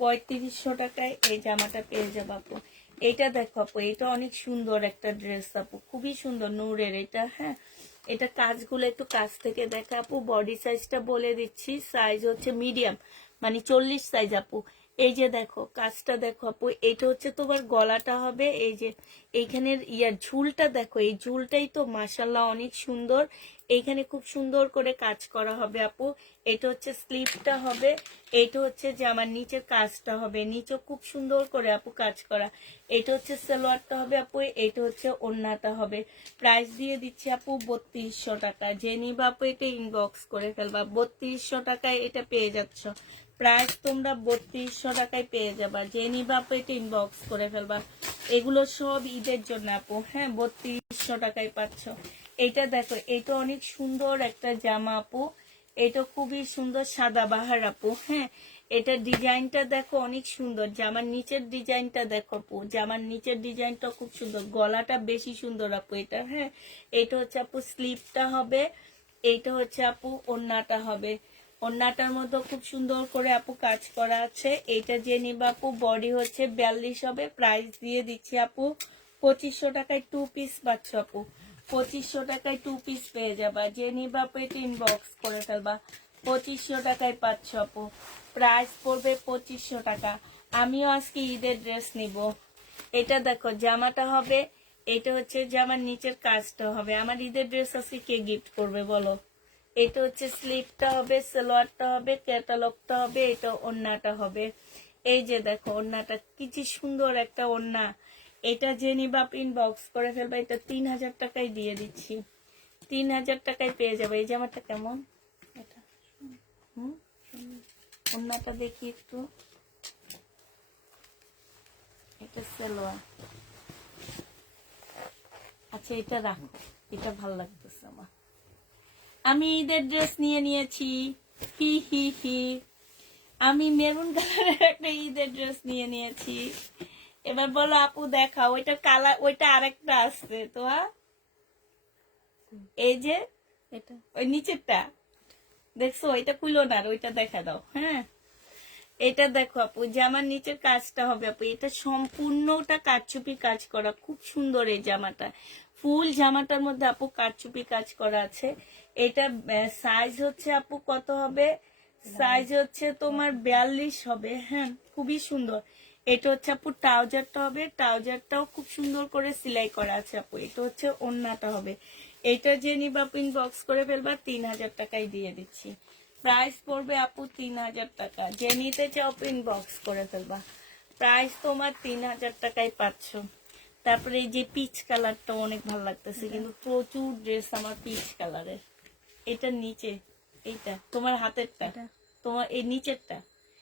3500 টাকায় এই জামাটা পেয়ে যাবা আপু। এটা দেখো আপু, এটা অনেক সুন্দর একটা ড্রেস আপু, খুবই সুন্দর নূরের এটা, হ্যাঁ এটা কাজগুলো একটু কাছ থেকে দেখা আপু। বডি সাইজটা বলে দিচ্ছি, সাইজ হচ্ছে মিডিয়াম, মানে 40 সাইজ আপু। এই যে দেখো কাজটা দেখো আপু, এটা হচ্ছে তোমার গলাটা হবে, এই যে এইখানের ইয়ার ঝুলটা দেখো, এই ঝুলটাই তো মাশাল্লাহ অনেক সুন্দর, এইখানে খুব সুন্দর করে কাজ করা হবে আপু। এটা হচ্ছে স্লিভটা হবে, এটা হচ্ছে জামার নিচের কাজটা হবে, নিচে খুব সুন্দর করে আপু কাজ করা। এটা হচ্ছে সালোয়ারটা হবে আপু, এটা হচ্ছে ওড়নাটা হবে। প্রাইস দিয়ে দিচ্ছি আপু 3200 টাকা, যে নিবা আপু এটা ইনবক্স করে ফেলবা। 3200 টাকায় এটা পেয়ে যাচ্ছ, প্রাইস তোমরা 3200 টাকায় পেয়ে যাবা, যে নিবা আপু এটা ইনবক্স করে ফেলবা। এগুলো সব ঈদের জন্য আপু, হ্যাঁ 3200 টাকায় পাচ্ছ। এটা দেখো, এটা অনেক সুন্দর একটা জামা আপু, এটা খুবই সুন্দর সাদাবাহার আপু, হ্যাঁ এটা ডিজাইনটা দেখো অনেক সুন্দর, জামার নিচের ডিজাইনটা দেখো আপু, জামার নিচের ডিজাইনটা খুব সুন্দর, গলাটা বেশি সুন্দর আপু এটা, হ্যাঁ এটা হচ্ছে আপু স্লিভটা হবে, এইটা হচ্ছে আপু ওড়নাটা হবে। ওড়নাটার মধ্যে খুব সুন্দর করে আপু কাজ করা আছে। এইটা যে নিবা আপু বডি হচ্ছে 42 হবে। প্রাইস দিয়ে দিচ্ছি আপু 2500 টাকায় 2 পিস পাচ্ছ আপু। 2500 টাকায় 2 পিস পেয়ে যাবা, যে নিবা আপু এটা ইনবক্স করে ফেলবা। 2500 টাকায় পাচ্ছ আপু, প্রাইস পড়বে 2500 টাকা। আমিও আজকে ঈদের ড্রেস নিব। এটা দেখো জামাটা হবে, এটা হচ্ছে জামার নিচের কাজটা হবে। আমার ঈদের ড্রেস আজকে কে গিফট করবে বলো। এটা হচ্ছে স্লিভটা হবে, সালোয়ারটা হবে, ক্যাটালগটা হবে, এটা ওড়নাটা হবে। এই যে দেখো ওড়নাটা কি যে সুন্দর একটা ওড়না। এটা যে নিবা ইনবক্স করে ফেলবা, এটা 3000 টাকায় দিয়ে দিচ্ছি। 3000 টাকায় পেয়ে যাবে। এই জামাটা কেমন, এটা ওড়নাটা দেখি একটু, এটা সালোয়ার, আচ্ছা এটা রাখো, এটা ভাল লাগতেছে আমার। আমি ঈদের ড্রেস নিয়ে নিয়েছি, হি হি হি। আমি মেরুন কালারের একটা ঈদের ড্রেস নিয়ে নিয়েছি। এবার বলো আপু দেখা, ওইটা কালার, ওইটা আরেকটা আসছে তো। এই যে এটা ওই নিচেরটা দেখছো, ওইটা খুলো না, আর ওইটা দেখা দাও। হ্যাঁ, এটা দেখো আপু, জামার নিচের কাজটা হবে আপু, এটা সম্পূর্ণটা কারচুপি কাজ করা, খুব সুন্দর এই জামাটা। ফুল জামাটার মধ্যে আপু কারচুপি কাজ করা আছে। এটা সাইজ হচ্ছে আপু কত হবে, সাইজ হচ্ছে তোমার 42 হবে। হ্যাঁ, খুবই সুন্দর। এটা হচ্ছে আপু ট্রাউজারটা হবে, ট্রাউজারটাও খুব সুন্দর করে সেলাই করা আছে আপু। এটা হচ্ছে ওড়নাটা হবে। এটা যে নিবা আপু ইনবক্স করে ফেলবা, 3000 টাকায় দিয়ে দিচ্ছি। প্রাইস পড়বে আপু 3000 টাকা। যে নিতে চাও ইনবক্স করে ফেলবা, প্রাইস তোমার 3000 টাকায় পাচ্ছ। তারপরে এই যে পিচ কালারটা অনেক ভালো লাগতেছে, কিন্তু প্রচুর ড্রেস আমার পিচ কালারের। এটা নিচে, এইটা তোমার হাতেরটা, এটা। তোমার এই নিচেরটা,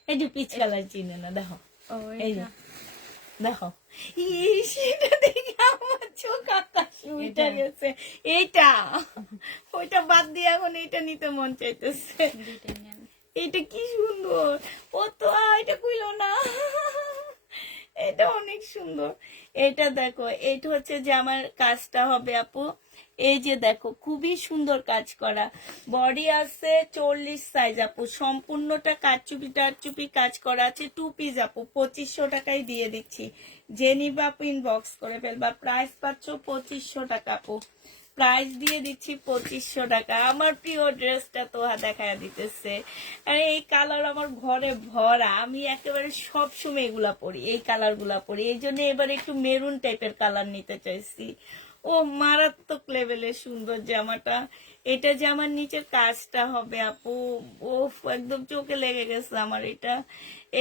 এই যে পিচ কালার চিনে না, দেখো ও এই যে এটা দেখো, সেটা দেখে আমার চোখ আকাশে উঠে গেছে। এইটা, ওইটা বাদ দিয়ে এখন এইটা নিতে মন চাইতেছে। দুইটাই নেন। এটা কি সুন্দর, ও তো এটা কইলো না, এটা অনেক সুন্দর। এটা দেখো, এটা হচ্ছে যে আমার কাজটা হবে আপু। এই যে দেখো, খুবই সুন্দর কাজ করা, বডি আছে 40 সাইজ আপু, সম্পূর্ণটা কারচুপি টারচুপি কাজ করা আছে। 2 পিস আপু 2500 টাকায় দিয়ে দিচ্ছি। যে নিবা আপু ইনবক্স করে ফেলবা, প্রাইস পাচ্ছ 2500 টাকা আপু, প্রাইস দিয়ে দিচ্ছি 2500 টাকা। আমার প্রিয় ড্রেসটা তো দেখায় দিতেছে। আরে এই কালার আমার ঘরে ভরা, আমি একেবারে সব সময় এগুলা পরি, এই কালার গুলা পরি। এই জন্য এবার একটু মেরুন টাইপের কালার নিতে চাইছি। ও মারাত্মক লেভেলের সুন্দর জামাটা। এটা যে আমার নিচের কাজটা হবে আপু, ও একদম চোখে লেগে গেছে আমার। এটা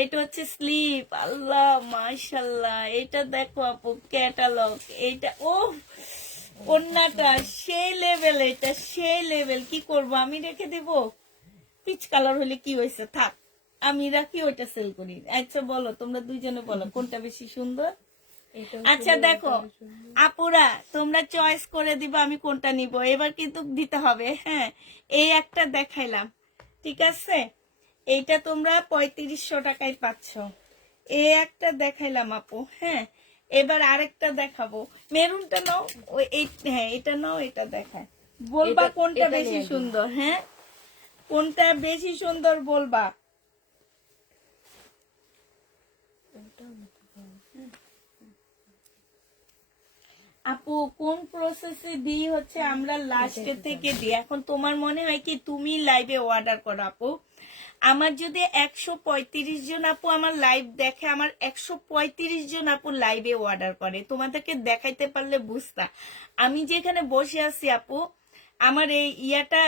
এটা হচ্ছে স্লিপ, আল্লাহ মাশাল্লাহ। এটা দেখো আপু ক্যাটালগ, এইটা ও কন্যাটা সেই লেভেল, এটা সেই লেভেল। কি করব, আমি রেখে দেব? পিচ কালার হলে কি হয়েছে, থাক, আমি রাখি, ওইটা সেল করি। আচ্ছা বলো, তোমরা দুইজনে বলো কোনটা বেশি সুন্দর। আচ্ছা দেখো আপুরা, তোমরা চয়েস করে দিবা আমি কোনটা নিব। এবার কিন্তু দিতে হবে। হ্যাঁ, এই একটা দেখাইলাম, ঠিক আছে, এইটা তোমরা 3500 টাকায় পাচ্ছ। এই একটা দেখাইলাম আপু। হ্যাঁ, এবার আরেকটা দেখাবো, মেরুনটা নাও, ওই হ্যাঁ এটা নাও, এটা দেখায়, বলবা কোনটা বেশি সুন্দর। হ্যাঁ, কোনটা বেশি সুন্দর বলবা। আপু কোন প্রসেসে দিই হচ্ছে আমরা লাস্টে থেকে দিই। এখন তোমার মনে হয় কি তুমি লাইভে অর্ডার করো আপু, আমার যদি 135 জন আপু আমার লাইভ দেখে, আমার 135 জন আপু লাইভে অর্ডার করে, তোমাদেরকে দেখাইতে পারলে বুঝতা। আমি যেখানে বসে আছি আপু, আমার এই ইয়াটা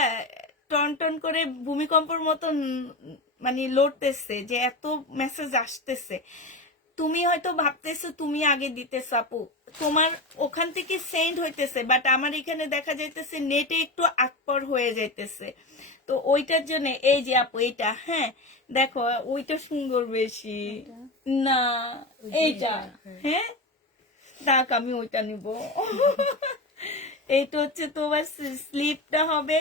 টন টন করে ভূমিকম্পর মতন মানে লড়তেছে, যে এত মেসেজ আসতেছে। তুমি হয়তো ভাবতেছো তুমি আগে দিতেছো আপু, তোমার ওখান থেকে সেন্ড হইতেছে, বাট আমার এখানে দেখা যাইতেছে নেটে একটু আকপর হয়ে যাইতেছে। তো ওইটার জন্য এই যে আপু এইটা, হ্যাঁ দেখো ওইটা সুন্দর বেশি না, এইটা। হ্যাঁ, দেখ আমি ওইটা নিব। এইটা হচ্ছে তোমার স্লিপটা হবে,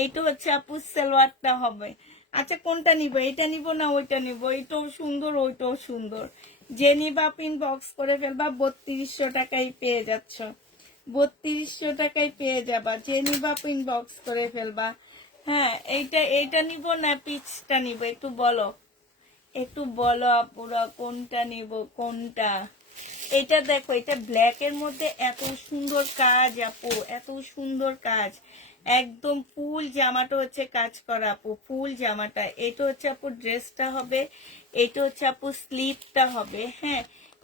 এইটা হচ্ছে আপু সালোয়ারটা হবে। আচ্ছা কোনটা নিব, এটা নিব না ওইটা নিব? এইটাও সুন্দর, ওইটাও সুন্দর। যে নিবা পিন বক্স করে ফেলবা, 3200 টাকায় পেয়ে যাচ্ছ, 3200 টাকায় পেয়ে যাবা। যে নিবা পিন বক্স করে ফেলবা। হ্যাঁ, এইটা নিব না পিচটা নিব, একটু বলো, একটু বলো আপুরা কোনটা নিব, কোনটা। এটা দেখো, এটা ব্ল্যাক এর মধ্যে এত সুন্দর কাজ আপু, এত সুন্দর কাজ, একদম ফুল জামাটা হচ্ছে কাজ করা আপু, ফুল জামাটা। এটা হচ্ছে আপু ড্রেসটা হবে, এটা হচ্ছে আপু স্লিপটা হবে। হ্যাঁ,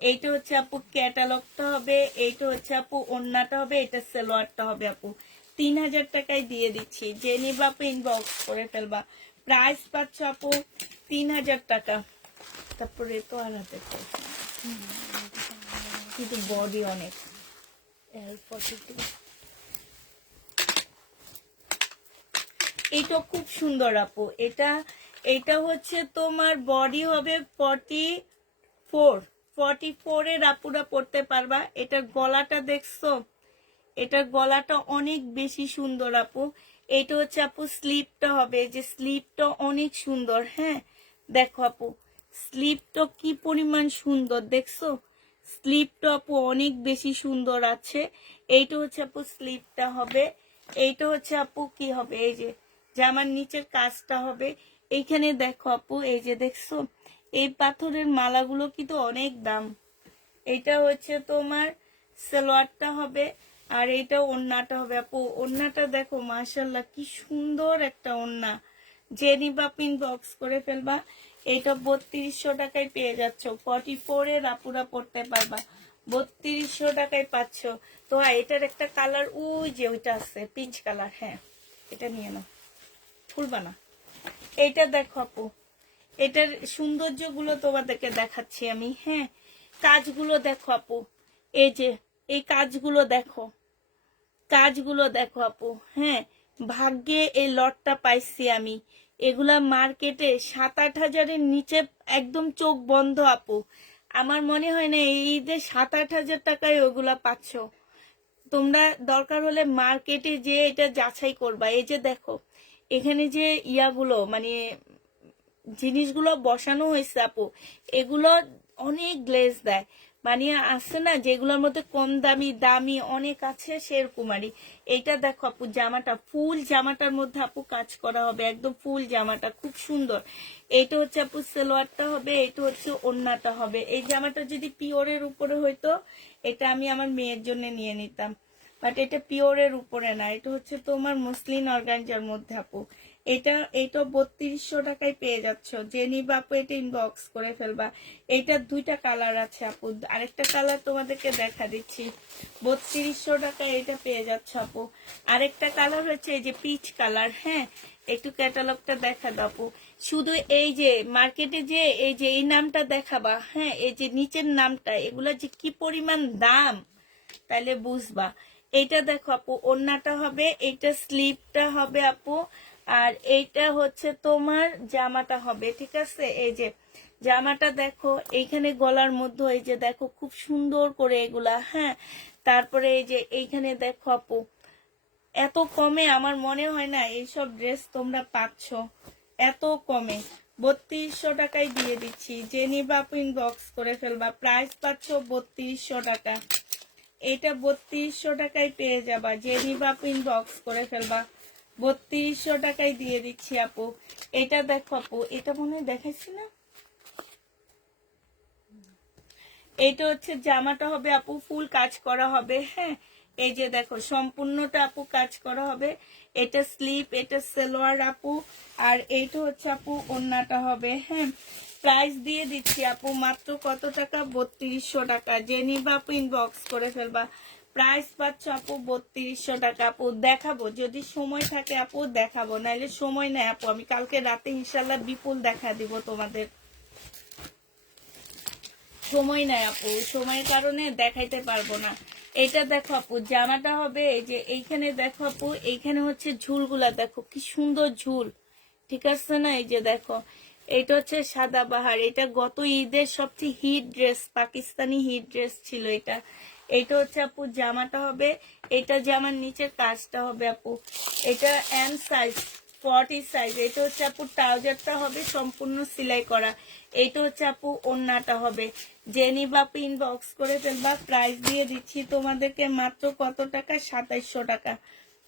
এইটা হচ্ছে আপু ক্যাটালগটা হবে, এইটা হচ্ছে আপু ওড়নাটা হবে, এটা সালোয়ারটা হবে আপু। 3000 টাকায় দিয়ে দিচ্ছি। যে নিবা আপু ইনবক্স করে ফেলবা, প্রাইস পাচ্ছ আপু 3000 টাকা। তারপরে তো আর হাতে পয়সা নেই। কিন্তু বডি অনেক। এটা খুব সুন্দর আপু, এটা হচ্ছে তোমার বডি হবে 44 এর আপুরা পড়তে পারবা। এটার গলাটা দেখছো, এটার গলাটা অনেক বেশি সুন্দর আপু। এইটা হচ্ছে আপু স্লিপটা হবে, যে স্লিপটা অনেক সুন্দর। হ্যাঁ দেখো আপু স্লিপটা কি পরিমাণ সুন্দর দেখছো, স্লিপটা আপু অনেক বেশি সুন্দর আছে। এইটা হচ্ছে আপু স্লিপটা হবে। এইটা হচ্ছে আপু কি হবে, এই যে জামার নিচের কাজটা হবে। এইখানে দেখো আপু এই যে দেখছো এই পাথরের মালাগুলো কিন্তু অনেক দাম। এটা হচ্ছে তোমার সালোয়ারটা হবে, আর এটা ওড়নাটা হবে আপু। ওড়নাটা দেখো মাশাল্লাহ কি সুন্দর একটা ওড়না, যে নিবা পিন বক্স করে ফেলবা। এটা 3200 টাকায় পেয়ে যাচ্ছ, 44 এর আপুরা পড়তে পারবা, 3200 টাকায় পাচ্ছ। তো হ্যাঁ এটার একটা কালার ওই যে ওইটা আছে পিঙ্ক কালার, হ্যাঁ এটা নিয়ে নাও, খুলবা না। এইটা দেখো আপু, এটার সৌন্দর্য গুলো তোমাদেরকে দেখাচ্ছি আমি। হ্যাঁ কাজগুলো দেখো আপু, এই যে এই কাজগুলো দেখো, কাজগুলো দেখো আপু। হ্যাঁ ভাগ্যে এই লটটা পাইছি আমি, এগুলা মার্কেটে 7-8 হাজারের নিচে একদম চোখ বন্ধ আপু। আমার মনে হয় না এই ঈদে 7-8 হাজার টাকায় ওগুলা পাচ্ছ। তোমরা দরকার হলে মার্কেটে যে এটা যাচাই করবা। এই যে দেখো এখানে যে ইয়াগুলো মানে জিনিসগুলো বসানো হয়েছে আপু, এগুলো অনেক গ্লেজ দেয়। মানে আছে না যেগুলোর মধ্যে কম দামি দামি অনেক আছে সেরকমারই। এইটা দেখো আপু জামাটা, ফুল জামাটার মধ্যে আপু কাজ করা হবে, একদম ফুল জামাটা খুব সুন্দর। এইটা হচ্ছে আপু সালোয়ারটা হবে, এটা হচ্ছে ওড়নাটা হবে। এই জামাটা যদি পিওরের উপরে হইতো এটা আমি আমার মেয়ের জন্য নিয়ে নিতাম, বাট এটা পিওরের উপরে না, এটা হচ্ছে তোমার মসলিন অর্গানজার মধ্যে আপু। এটা 3200 টাকায় পেয়ে যাচ্ছ, যে নিবা আপু এটা ইনবক্স করে ফেলবা। এইটা দুইটা কালার আছে আপু, আরেকটা কালার তোমাদেরকে দেখা দিচ্ছি। 3200 টাকায় এটা পেয়ে যাচ্ছ আপু। আরেকটা কালার হচ্ছে এই যে পিচ কালার। হ্যাঁ একটু ক্যাটালগটা দেখা দাও আপু। শুধু এই যে মার্কেটে যে এই যে এই নামটা দেখাবা, হ্যাঁ এই যে নিচের নামটা, এগুলা যে কি পরিমাণ দাম তাহলে বুঝবা। এইটা দেখো আপু ওড়নাটা হবে, এইটা স্লিপটা হবে আপু, আর এইটা হচ্ছে তোমার জামাটা হবে। ঠিক আছে, এই যে জামাটা দেখো এইখানে গলার মধ্যে এই যে দেখো খুব সুন্দর করে এগুলা। হ্যাঁ তারপরে এই যে এইখানে দেখো আপু এত কমে আমার মনে হয় না এইসব ড্রেস তোমরা পাচ্ছ এত কমে। 3200 টাকায় দিয়ে দিচ্ছি, যে নিবা আপু ইনবক্স করে ফেলবা। প্রাইস পাচ্ছ 3200 টাকা, এটা 3200 টাকায় পেয়ে যাবা, যে নিবা আপু ইনবক্স করে ফেলবা। 3200 টাকায় দিয়ে দিচ্ছি আপু। এটা দেখো আপু, এটা মনে হয় দেখাইছি না, এইটা হচ্ছে জামাটা হবে আপু, ফুল কাজ করা হবে। হ্যাঁ এই যে দেখো সম্পূর্ণটা আপু কাজ করা হবে। এটা স্লিপ, এটা সালোয়ার আপু, আর এইটা হচ্ছে আপু ওড়নাটা হবে। হ্যাঁ প্রাইস দিয়ে দিচ্ছি আপু মাত্র কত টাকা, 3200 টাকা, যে নিবা আপু ইনবক্স করে ফেলবা। প্রাইস পাচ্ছ আপু 3200 টাকা। আপু দেখাবো যদি সময় থাকে আপু দেখাবো, নাইলে সময় নেই আপু, আমি কালকে রাতে ইনশাল্লাহ বিপুল দেখা দিব তোমাদের। সময় নাই আপু, সময়ের কারণে দেখাইতে পারবো না। এটা দেখো আপু জামাটা হবে, এই যে এইখানে দেখো আপু এইখানে হচ্ছে ঝুলগুলা দেখো কি সুন্দর ঝুল। ঠিক আছে না, এই যে দেখো এটা হচ্ছে সাদাবাহার, এটা গত ঈদের সবচেয়ে hit dress, Pakistani hit dress ছিল এটা। এটা হচ্ছে আপু জামাটা হবে, এটা জামার নিচের কাজটা হবে আপু। এটা এম সাইজ 40 সাইজ। এটা হচ্ছে আপু ট্রাউজারটা হবে সম্পূর্ণ সেলাই করা। এটা হচ্ছে আপু ওড়নাটা হবে, যে নিবা আপু ইনবক্স করে ফেলবা। প্রাইস দিয়ে দিচ্ছি তোমাদেরকে মাত্র কত টাকা, 2700 টাকা।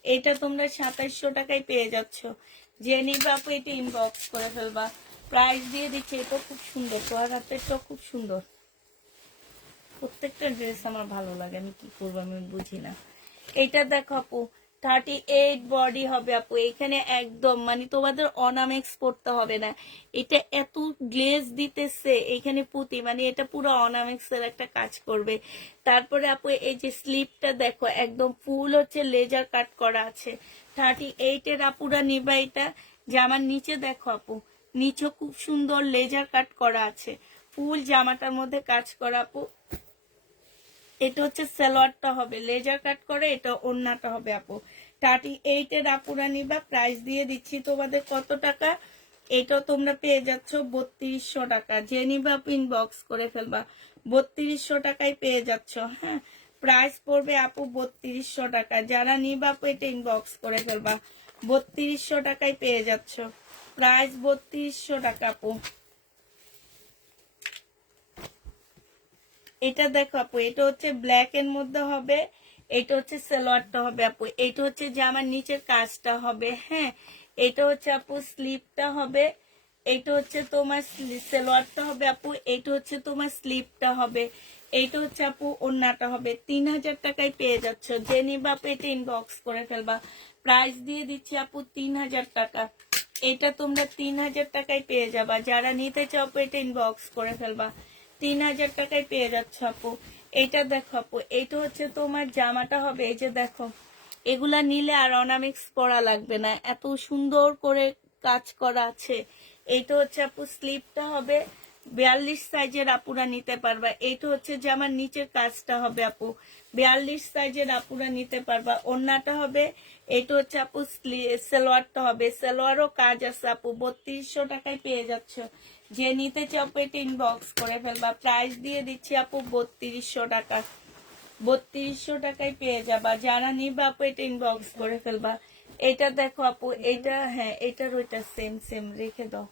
এটা তোমরা 2700 টাকায় পেয়ে যাচ্ছ, যে নিবা আপু এটা ইনবক্স করে ফেলবা। প্রাইস দিয়ে দিচ্ছি। এটা খুব সুন্দর, তোর হাতেরটা খুব সুন্দর, প্রত্যেকটা ড্রেস আমার ভালো লাগে, আমি কি করবো আমি বুঝি না। এটা দেখো আপু 38 বডি হবে আপু, এখানে একদম মানে তোমাদের অর্নামেক্স করতে হবে না, এটা এত গ্লেজ দিতেছে এখানে পুঁতি, মানে এটা পুরো অর্নামেক্স এর একটা কাজ করবে। তারপরে আপু এই যে স্লিপটা দেখো একদম ফুল হচ্ছে লেজার কাট করা আছে। 38 এর আপুরা নিবা এটা। জামার নিচে দেখো আপু, নিচে খুব সুন্দর লেজার কাট করা আছে, ফুল জামাটার মধ্যে কাজ করা আপু। এটা হচ্ছে সালোয়ারটা হবে লেজার কাট করে, এটা ওড়নাটা হবে আপু। 38 এর আপুরা নিবা। প্রাইস দিয়ে দিচ্ছি তোমাদের কত টাকা, এটা তোমরা পেয়ে যাচ্ছ 3200 টাকা, যে নিবা আপু ইনবক্স করে ফেলবা। 3200 টাকায় পেয়ে যাচ্ছ। হ্যাঁ প্রাইস পড়বে আপু 3200 টাকা। যারা নিবা আপু এটা ইনবক্স করে ফেলবা। 3200 টাকায় পেয়ে যাচ্ছ। প্রাইস 3200 টাকা আপু। এটা দেখো আপু, এটা হচ্ছে ব্ল্যাক এর মধ্যে হবে, এটা হচ্ছে সালোয়ারটা হবে আপু, এটা হচ্ছে জামার নিচের কাজটা হবে। হ্যাঁ, এটা হচ্ছে আপু স্লিপটা হবে, এটা হচ্ছে তোমার সালোয়ারটা হবে আপু, এটা হচ্ছে তোমার স্লিপটা হবে, এইটা হচ্ছে আপু ওড়নাটা হবে। 3000 টাকায় পেয়ে যাচ্ছ। যে নিবা আপু এটা ইনবক্স করে ফেলবা। প্রাইস দিয়ে দিচ্ছি আপু 3000 টাকা। এটা তোমরা 3000 টাকায় পেয়ে যাবা। যারা নিতে চাও আপু এটা ইনবক্স করে ফেলবা। 3000 টাকায় পেয়ে যাচ্ছ আপু। এটা দেখো আপু, এটা হচ্ছে তোমার জামাটা হবে। এই যে দেখো, এগুলা নিলে আর অর্নামেন্টস পরা লাগবে না, এত সুন্দর করে কাজ করা আছে। এইটা হচ্ছে আপু স্লিপটা হবে, 42 সাইজের আপুরা নিতে পারবা। এইটা হচ্ছে জামার নিচের কাজটা হবে আপু, 42 সাইজের আপুরা নিতে পারবা। ওড়নাটা হবে, এইটা হচ্ছে আপু সালোয়ারটা হবে, সালোয়ারও কাজ আছে আপু। 3200 টাকায় পেয়ে যাচ্ছ। যে নিতে চাও আপু এটা ইনবক্স করে ফেলবা। প্রাইস দিয়ে দিচ্ছি আপু 3200 টাকা। 3200 টাকায় পেয়ে যাবা। যারা নিবা আপু এটা ইনবক্স করে ফেলবা। এটা দেখো আপু, এটা হ্যাঁ এটার ওইটা সেম সেম রেখে দাও।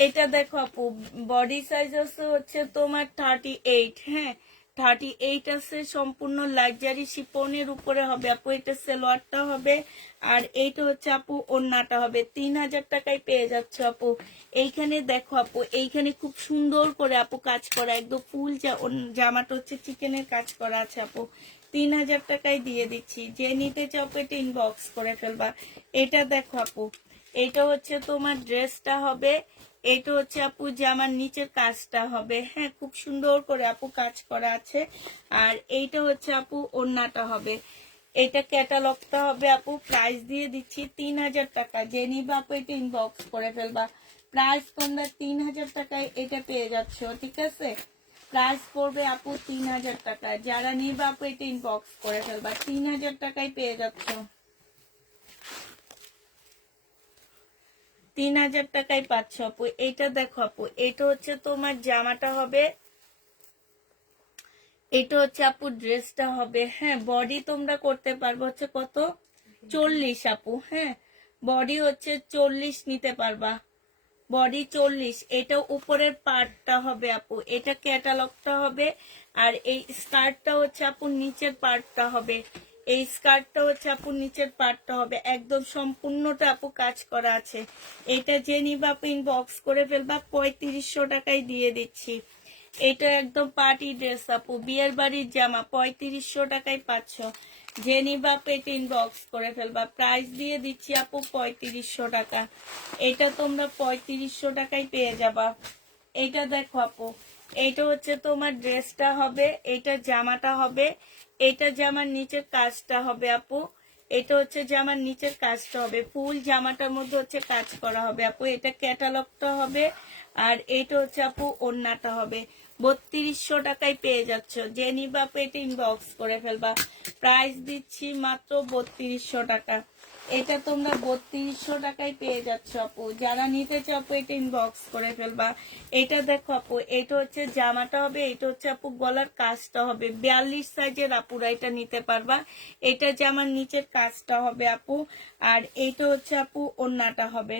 এটা দেখো আপু, বডি সাইজ আছে হচ্ছে তোমার 38। হ্যাঁ, 38 আছে। সম্পূর্ণ লাক্সারি শিপনের উপরে হবে আপু। এটা সালোয়ারটা হবে, আর এইটা হচ্ছে আপু ওড়নাটা হবে। 3000 টাকায় পেয়ে যাচ্ছে আপু। এইখানে দেখো আপু, এইখানে খুব সুন্দর করে আপু কাজ করা, একদম ফুল জামাটা হচ্ছে চিকেনের কাজ করা আছে আপু। 3000 টাকায় দিয়ে দিচ্ছি। যে নিতে চাও আপু এটা ইনবক্স করে ফেলবা। এটা দেখো আপু, এটা হচ্ছে তোমার ড্রেসটা হবে, এটা হচ্ছে আপু জামার নিচের কাজটা হবে। হ্যাঁ, খুব সুন্দর করে আপু কাজ করা আছে। আর এইটা হচ্ছে আপু ওড়নাটা হবে। এটা ক্যাটালগটা হবে আপু। প্রাইস দিয়ে দিচ্ছি 3000 টাকা। যে নিবা আপু এটা ইনবক্স করে ফেলবা। প্রাইস তোমরা 3000 টাকায় এটা পেয়ে যাচ্ছ, ঠিক আছে? প্রাইস পড়বে আপু 3000 টাকা। যারা নিবা আপু এটা ইনবক্স করে ফেলবা। 3000 টাকায় পেয়ে যাচ্ছ। 3000 টাকায় পাচ্ছ আপু। এটা দেখো আপু, এটা হচ্ছে তোমার জামাটা হবে, এটা হচ্ছে আপু ড্রেসটা হবে। হ্যাঁ, বডি তোমরা করতে পারবো হচ্ছে কত, 40 আপু। হ্যাঁ, বডি হচ্ছে 40 নিতে পারবা। বডি 40। এটা উপরের পার্টটা হবে আপু, এটা ক্যাটালগটা হবে। আর এই স্কার্টটা হচ্ছে আপু নিচের পার্টটা হবে, এই স্কার্টটা হচ্ছে আপু নিচের পার্টটা হবে। একদম সম্পূর্ণটা আপু কাজ করা আছে। এটা যে নিবা আপু ইনবক্স করে ফেলবা। 3500 টাকায় দিয়ে দিচ্ছি। এটা একদম পার্টি ড্রেস আপু, বিয়ের বাড়ির জামা। 3500 টাকায় পাচ্ছ। যে নিবা আপু এটা ইনবক্স করে ফেলবা। প্রাইস দিয়ে দিচ্ছি আপু 3500 টাকা। এটা তোমরা 3500 টাকায় পেয়ে যাবা। এটা দেখো আপু, এটা হচ্ছে তোমার ড্রেসটা হবে, এটা জামাটা হবে, এটা জামার নিচের কাজটা হবে আপু। এটা হচ্ছে জামার নিচের কাজটা হবে, ফুল জামাটার মধ্যে হচ্ছে কাজ করা হবে আপু। এটা ক্যাটালগটা হবে, আর এটা হচ্ছে আপু ওড়নাটা হবে। 3200 টাকায় পেয়ে যাচ্ছ। যে নিবা আপু এটা ইনবক্স করে ফেলবা। প্রাইস দিচ্ছি মাত্র 3200 টাকা। এটা তোমরা 3200 টাকায় পেয়ে যাচ্ছ আপু। যারা নিতে চাও আপু এটা ইনবক্স করে ফেলবা। এটা দেখো আপু, এটা হচ্ছে জামাটা হবে, এটা হচ্ছে আপু গলার কাজটা হবে। 42 সাইজের আপুরা এটা নিতে পারবা। এটা জামার নিচের কাজটা হবে আপু, আর এইটা হচ্ছে আপু ওড়নাটা হবে।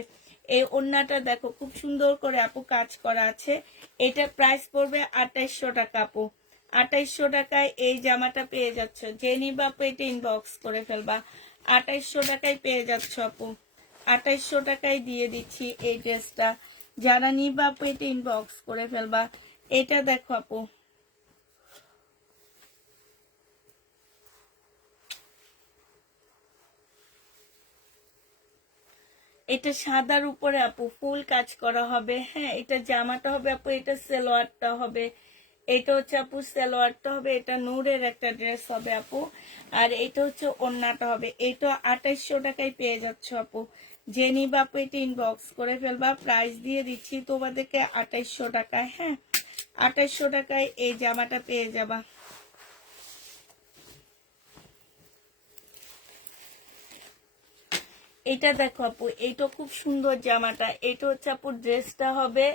এই ওড়নাটা দেখো খুব সুন্দর করে আপু কাজ করা আছে। এটা প্রাইস পড়বে 2800 টাকা আপু। 2800 টাকায় এই জামাটা পেয়ে যাচ্ছ। যে নিবা আপু এটা ইনবক্স করে ফেলবা। 2800 টাকায় পেয়ে যাচ্ছ আপু। 2800 টাকায় দিয়ে দিচ্ছি এই ড্রেসটা। যারা নিবা আপু এটা ইনবক্স করে ফেলবা। এটা দেখো আপু, এটা সাদার উপরে আপু ফুল কাজ করা হবে। হ্যাঁ, এটা জামাটা হবে আপু, এটা সালোয়ারটা হবে, এটা হচ্ছে আপু সালোয়ারটা হবে। এটা নূরের একটা ড্রেস হবে আপু, আর এটা হচ্ছে ওড়নাটা হবে। এটা 2800 টাকায় পেয়ে যাচ্ছ আপু। যে নিবা আপু এটা ইনবক্স করে ফেলবা। প্রাইস দিয়ে দিচ্ছি তোমাদেরকে 2800 টাকায়। হ্যাঁ, 2800 টাকায় এই জামাটা পেয়ে যাবা। এটা দেখো আপু, এইটা খুব সুন্দর জামাটা। এটা হচ্ছে আপু ড্রেসটা হবে,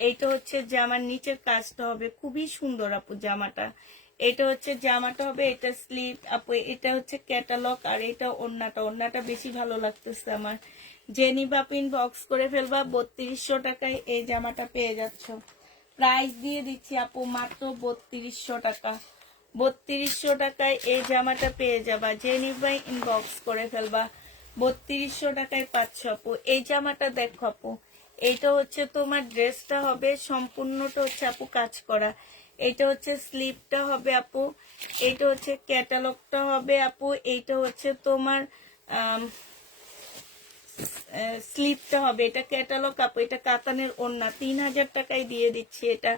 এইটা হচ্ছে জামার নিচের কাজটা হবে, খুবই সুন্দর আপু জামাটা। এটা হচ্ছে জামাটা হবে, এটা স্লিভ আপু, এটা হচ্ছে ক্যাটালগ, আর এটা ওড়নাটা। ওড়নাটা বেশি ভালো লাগতেছে আমার। যে নিবা পিন বক্স করে ফেলবা, 3200 টাকায় এই জামাটা পেয়ে যাচ্ছ। প্রাইস দিয়ে দিচ্ছি আপু মাত্র 3200 টাকা। 3200 টাকায় এই জামাটা পেয়ে যাবা, যে নিবা ইনবক্স করে ফেলবা। 3200 টাকায় পাচ্ছ আপু। এই জামাটা দেখো আপু, এইটা হচ্ছে তোমার ড্রেসটা হবে, সম্পূর্ণটা হচ্ছে আপু কাজ করা। এইটা হচ্ছে স্লিভটা হবে আপু, এইটা হচ্ছে ক্যাটালগটা হবে আপু, এইটা হচ্ছে তোমার স্লিপটা হবে, এটা ক্যাটালগ আপু, এটা কাতানের ওড়না। 3000 টাকায় দিয়ে দিচ্ছি এটা।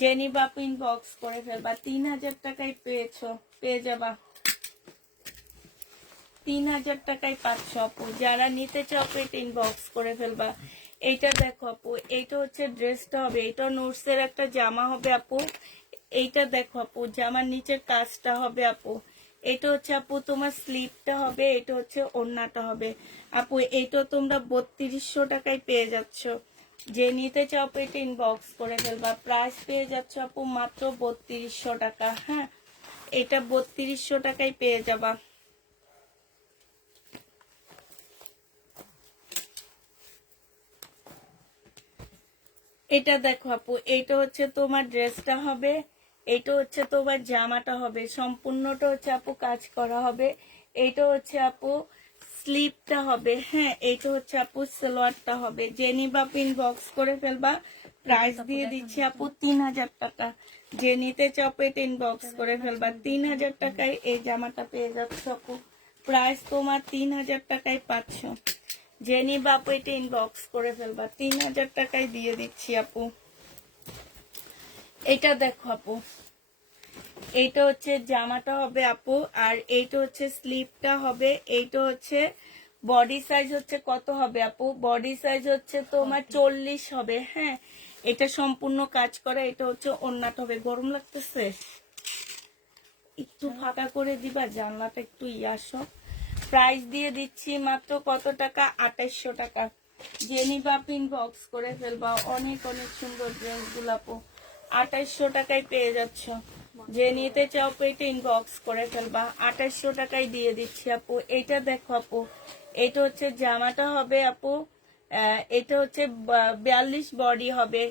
জেনি বাপিন বক্স করে ফেলবা, 3000 টাকায় পেয়ে যাবা। 3000 টাকায় পাচ্ছ আপু। যারা নিতে চাও এটা ইনবক্স করে ফেলবা। এইটা দেখো আপু, এইটা হচ্ছে ড্রেসটা হবে, এটা নোটসের একটা জামা হবে আপু। এইটা দেখো আপু, জামার নিচের কাজটা হবে আপু। এটা হচ্ছে আপু তোমার স্লিভটা হবে, এটা হচ্ছে ওড়নাটা হবে আপু। এইটা তোমরা 3200 টাকায় পেয়ে যাচ্ছ। যে নিতে চাও এটা ইনবক্স করে ফেলবা। প্রাইস পেয়ে যাচ্ছ আপু মাত্র 3200 টাকা। হ্যাঁ, এটা 3200 টাকায় পেয়ে যাবা। এটা দেখো আপু, এইটা হচ্ছে তোমার ড্রেসটা হবে, এইটা হচ্ছে তোমার জামাটা হবে, সম্পূর্ণটা হচ্ছে আপু কাজ করা হবে। এইটা হচ্ছে আপু স্লিপটা হবে। হ্যাঁ, এইটা হচ্ছে আপু সালোয়ারটা হবে। জেনি বা পিন বক্স করে ফেলবা। প্রাইস দিয়ে দিচ্ছি আপু 3000 টাকা। যে নিতে চাও এটা ইনবক্স করে ফেলবা। 3000 টাকায় এই জামাটা পেয়ে যাচ্ছ আপু। প্রাইস তোমার 3000 টাকায় পাচ্ছ। জেনি বাপু এটা ইনবক্স করে ফেলবা। 3000 টাকায় দিয়ে দিচ্ছি আপু। এটা দেখো আপু, এইটা হচ্ছে জামাটা হবে আপু, আর এইটা হচ্ছে স্লিভটা হবে। এইটা হচ্ছে বডি সাইজ হচ্ছে কত হবে আপু? বডি সাইজ হচ্ছে তোমার 40 হবে। হ্যাঁ, এটা সম্পূর্ণ কাজ করা। এটা হচ্ছে ওড়নাটা হবে। গরম লাগতেছে, একটু ফাঁকা করে দিবা জানলাটা, একটু ইয়াসো। প্রাইস দিয়ে দিচ্ছি মাত্র কত টাকা? 2800 টাকা। জেনি বাপিন বক্স করে ফেলবা। অনেক অনেক সুন্দর ড্রেস গুলাপো 2800 টাকায় পেয়ে যাচ্ছ। যে নিতে চাও এটা ইনবক্স করে ফেলবা। 2800 টাকায় দিয়ে দিচ্ছি আপু। এইটা দেখো আপু, এটা হচ্ছে জামাটা হবে আপু। এটা হচ্ছে 42 বডি হবে।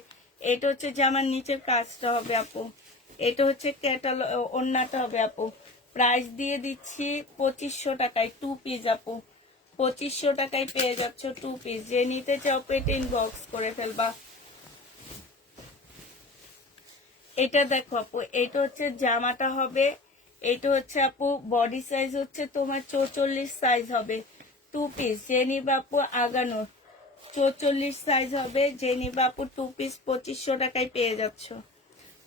এটা হচ্ছে জামার নিচের কাজটা হবে আপু। এটা হচ্ছে ক্যাটালগ, ওড়নাটা হবে আপু। প্রাইস দিয়ে দিচ্ছি 2500 টাকায়, 2 পিস আপু। 2500 টাকায় পেয়ে যাচ্ছ 2 পিস। যে নিতে চাও এটা ইনবক্স করে ফেলবা। এটা দেখো আপু, এটা হচ্ছে জামাটা হবে। এটা হচ্ছে আপু বডি সাইজ হচ্ছে তোমার 44 সাইজ হবে। 2 পিস। যে নিবা আপু আগানো 44 সাইজ হবে। যে নিবা আপু 2 পিস 2500 টাকায় পেয়ে যাচ্ছ।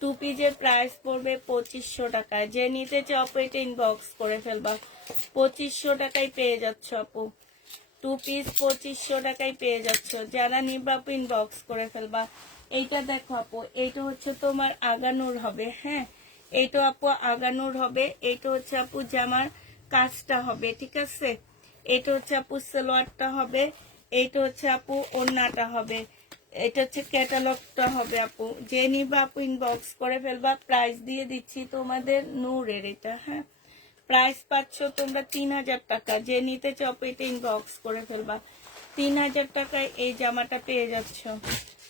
2 পিসের প্রাইস পড়বে 2500 টাকায়। যে নিতে চাও আপু এটা ইনবক্স করে ফেলবা। 2500 টাকায় পেয়ে যাচ্ছ আপু। 2 পিস 2500 টাকায় পেয়ে যাচ্ছ। যারা নিবা আপু ইনবক্স করে ফেলবা। এইটা দেখো আপু, এইটা হচ্ছে তোমার আগানোর হবে। হ্যাঁ, এইটা আপু আগানোর হবে। এইটা হচ্ছে আপু জামার কাজটা হবে, ঠিক আছে। এটা হচ্ছে আপু সালোয়ারটা হবে। এইটা হচ্ছে আপু ওড়নাটা হবে। এটা হচ্ছে ক্যাটালগটা হবে আপু। যে নিবা আপু ইনবক্স করে ফেলবা। প্রাইস দিয়ে দিচ্ছি তোমাদের নূরের এটা। হ্যাঁ, প্রাইস পাচ্ছ তোমরা 3000 টাকা। যে নিতে চাও এটা ইনবক্স করে ফেলবা। 3000 টাকায় এই জামাটা পেয়ে যাচ্ছ।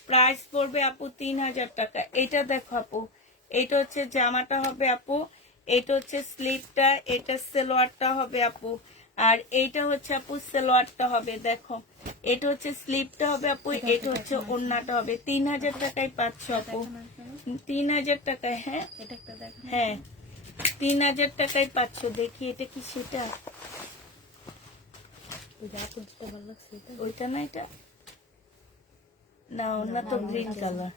প্রাইস পড়বে আপু 3000 টাকা। এটা দেখো আপু, এটা হচ্ছে জামাটা হবে আপু। এটা হচ্ছে স্লিভটা, এটা সালোয়ারটা হবে আপু। আর এইটা হচ্ছে আপু সালোয়ারটা হবে। দেখো, এটা হচ্ছে স্লিভটা হবে আপু, এটা হচ্ছে ওড়নাটা হবে। 3000 টাকায় পাচ্ছ আপু। 3000 টাকায়। হ্যাঁ, এটা একটা দেখো। হ্যাঁ, 3000 টাকায় পাচ্ছ। দেখি এটা কি সেটা? ভালো লাগছে এটা। ওইটা না, এটা না, ওনা তো গ্রিন কালার।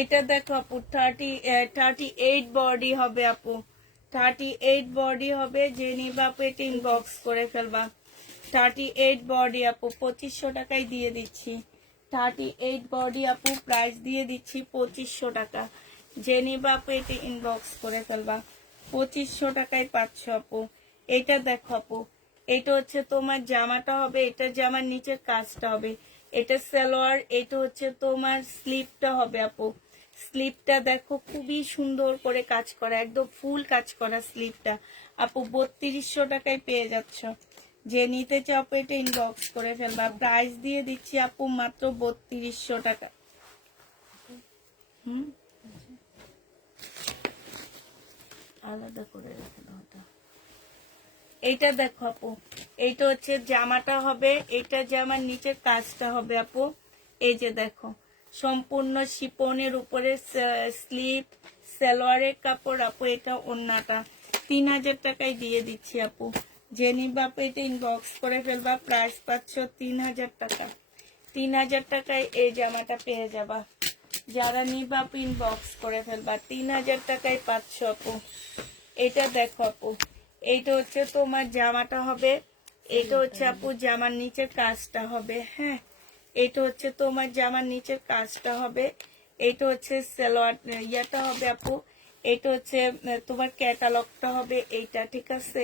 এটা দেখো আপু, 38 বডি হবে আপু। 38 বডি হবে। যে নিবা আপু এটা ইনবক্স করে ফেলবা। 38 বডি আপু 2500 টাকায় দিয়ে দিচ্ছি। 38 বডি আপু, প্রাইস দিয়ে দিচ্ছি 2500 টাকা। যে নিবা আপু এটা ইনবক্স করে ফেলবা। 2500 টাকায় পাচ্ছ আপু। এটা দেখো আপু, এটা হচ্ছে তোমার জামাটা হবে, এটা জামার নিচের কাজটা হবে, এটা সালোয়ার, এটা হচ্ছে তোমার স্লিপটা হবে আপু। স্লিপটা দেখো খুবই সুন্দর করে কাজ করা, একদম ফুল কাজ করা স্লিপটা আপু 3200 টাকায় পেয়ে যাচ্ছ। যে নিতে চাও আপু এটা ইনবক্স করে ফেলবা। প্রাইস দিয়ে দিচ্ছি আপু মাত্র 3200 টাকা। হুম, আলাদা করে রেখে দাও ওটা। এইটা দেখো আপু, এইটা হচ্ছে জামাটা হবে, এটা জামার নিচের কাজটা হবে আপু। এই যে দেখো সম্পূর্ণ শিপনের উপরে স্লিপ, সালোয়ারের কাপড় আপু, এটা ওড়নাটা 3000 টাকায় দিয়ে দিচ্ছি আপু। যে নিবা আপু এটা ইনবক্স করে ফেলবা। প্রাইস পাচ্ছ 3000 টাকা। 3000 টাকায় এই জামাটা পেয়ে যাবা। যারা নিবা আপু ইনবক্স করে ফেলবা, 3000 টাকায় পাচ্ছ আপু। এটা দেখো আপু, এইটা হচ্ছে তোমার জামাটা হবে, এটা হচ্ছে আপু জামার নিচের কাজটা হবে। হ্যাঁ, এটা হচ্ছে তোমার জামার নিচের কাজটা হবে, এটা হচ্ছে সালোয়ার ইয়াটা হবে আপু, এটা হচ্ছে তোমার ক্যাটালগটা হবে এইটা, ঠিক আছে।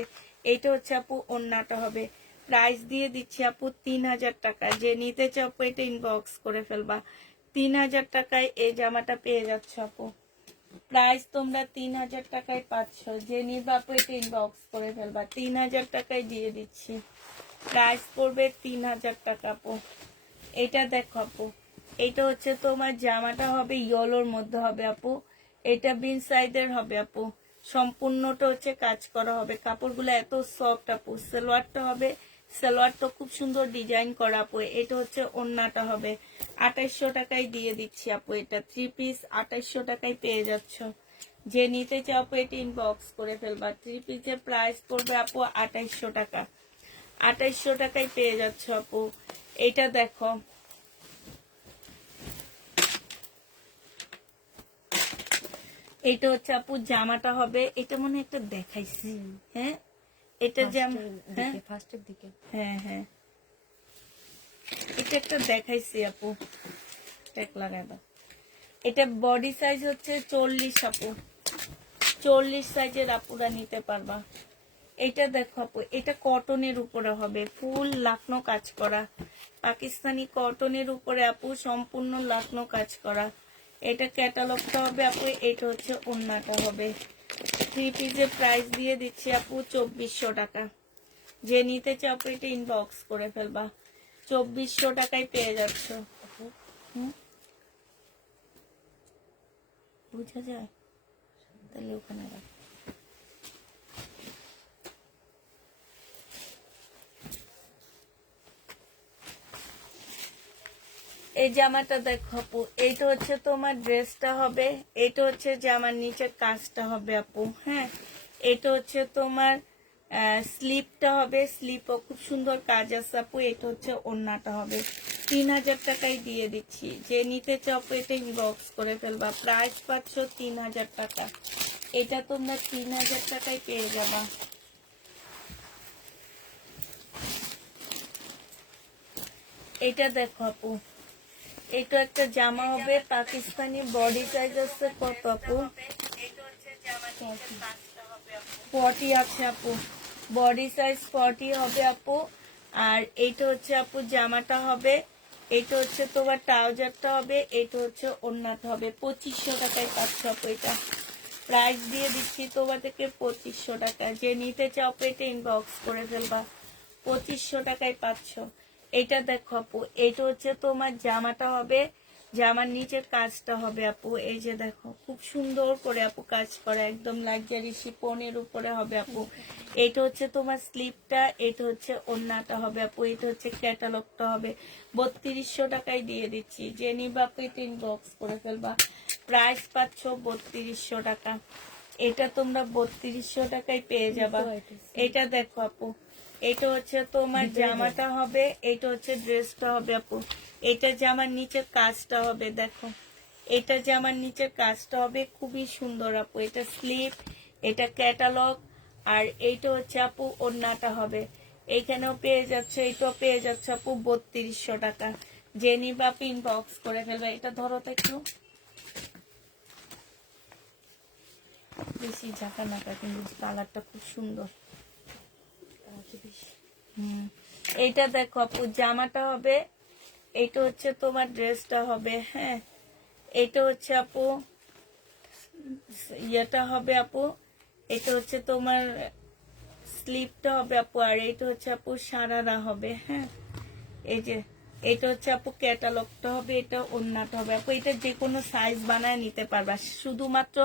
এইটা হচ্ছে আপু ওড়নাটা হবে। প্রাইস দিয়ে দিচ্ছি আপু 3000 টাকা। যে নিতে চাও আপু এটা ইনবক্স করে ফেলবা। 3000 টাকায় এই জামাটা পেয়ে যাচ্ছ আপু। প্রাইস তোমরা 3000 টাকায় পাচ্ছ। যে নিবা আপু এটা ইনবক্স করে ফেলবা। 3000 টাকায় দিয়ে দিচ্ছি। প্রাইস পড়বে 3000 টাকা আপু। এটা দেখো আপু, এটা হচ্ছে তোমার জামাটা হবে ইয়েলোর মধ্যে হবে আপু, এটা বিন সাইডের হবে আপু। সম্পূর্ণটা হচ্ছে কাজ করা হবে, কাপড়গুলো এত সফট আপু। সালোয়ারটা হবে, সালোয়ারটা খুব সুন্দর ডিজাইন করা আপু। এটা হচ্ছে ওড়নাটা হবে। 2800 টাকায় দিয়ে দিচ্ছি আপু। এটা 3 পিস 2800 টাকায় পেয়ে যাচ্ছ। যে নিতে চাও আপু এটা ইনবক্স করে ফেলবা। 3 পিসের প্রাইস পড়বে আপু 2800 টাকা। 2800 টাকায় পেয়ে যাচ্ছ আপু। এটা দেখো, এটা হচ্ছে আপু জামাটা হবে, এটা মনে হয় একটা দেখাইছি। হ্যাঁ, এটা জামা, হ্যাঁ ফার্স্টের দিকে। হ্যাঁ হ্যাঁ, এটা একটা দেখাইছি আপু, ট্যাগ লাগাই দাও। এটা বডি সাইজ হচ্ছে 40 আপু, 40 সাইজের আপুরা নিতে পারবা। এটা দেখো আপু, এটা কটনের উপরে হবে, ফুল লাখনো কাজ করা, পাকিস্তানি কটনের উপরে আপু, সম্পূর্ণ লাখনো কাজ করা। এটা ক্যাটালগটা হবে আপু, এটা হচ্ছে ওড়নাটা হবে। 3 পিসের প্রাইস দিয়ে দিচ্ছি আপু 2400 টাকা। যে নিতে চাও আপু এটা ইনবক্স করে ফেলবা। 2400 টাকায় পেয়ে যাচ্ছ। হুম, বুঝা যায়? তাহলে ওখানে রাখ। এই জামাটা দেখো আপু, এইটা হচ্ছে তোমার ড্রেসটা হবে, এটা হচ্ছে জামার নিচের কাজটা হবে আপু। হ্যাঁ, এটা হচ্ছে তোমার স্লিপটা হবে, স্লিপও খুব সুন্দর কাজ আছে আপু। এটা হচ্ছে ওড়নাটা হবে। 3000 টাকায় দিয়ে দিচ্ছি। যে নিতে চাও আপু এটা ইনবক্স করে ফেলবা। প্রাইস পাচ্ছ 3000 টাকা। এটা তোমরা 3000 টাকায় পেয়ে যাবা। এটা দেখো আপু, এটা একটা জামা হবে পাকিস্তানি, বডি সাইজ আছে কত আপু? 40 আছে আপু, বডি সাইজ 40 হবে আপু। আর এইটা হচ্ছে আপু জামাটা হবে, এটা হচ্ছে তোমার ট্রাউজারটা হবে, এটা হচ্ছে ওড়নাটা হবে। 2500 টাকায় পাচ্ছ আপু এটা। প্রাইস দিয়ে দিচ্ছি তোমাদেরকে 2500 টাকা। যে নিতে চাও আপু এটা ইনবক্স করে ফেলবা। 2500 টাকায় পাচ্ছ। এটা দেখো আপু, এটা হচ্ছে তোমার জামাটা হবে, জামার নিচের কাজটা হবে আপু। এই যে দেখো খুব সুন্দর করে আপু কাজ করা, একদম লাক্সারি শিপনের উপরে হবে আপু। এটা হচ্ছে তোমার স্লিপটা, এটা হচ্ছে ওড়নাটা হবে আপু, এটা হচ্ছে ক্যাটালগটা হবে। 3200 টাকায় দিয়ে দিচ্ছি। যে নিবা আপু এটা ইনবক্স করে ফেলবা। প্রাইস পাচ্ছ 3200 টাকা। এটা তোমরা 3200 টাকায় পেয়ে যাবা। এটা দেখো আপু, এটা হচ্ছে তোমার জামাটা হবে, এটা হচ্ছে ড্রেসটা হবে আপু। এটা জামার নিচের কাজটা হবে, দেখো এটা জামার নিচের কাজটা হবে, খুবই সুন্দর আপু। এটা স্লিপ, এটা ক্যাটালগ, আর এইটা হচ্ছে আপু ওড়নাটা হবে। এইখানেও পেয়ে যাচ্ছে, এইটাও পেয়ে যাচ্ছে আপু 3200 টাকা। যে নিবা আপু ইনবক্স করে ফেলবে। এটা ধরো তো একটু বেশি ঝাঁকা নাকা, কিন্তু কালারটা খুব সুন্দর। এইটা দেখো আপু, জামাটা হবে, এইটা হচ্ছে তোমার ড্রেসটা হবে। হ্যাঁ, এটা হচ্ছে আপু ইয়েটা হবে আপু, এটা হচ্ছে তোমার স্লিপটা হবে আপু, আর এইটা হচ্ছে আপু সারারা হবে। হ্যাঁ, এই যে এটা হচ্ছে আপু ক্যাটালগটা হবে, এটা ওন্নাটা হবে আপু। এটা যে কোনো সাইজ বানায় নিতে পারবা, শুধুমাত্র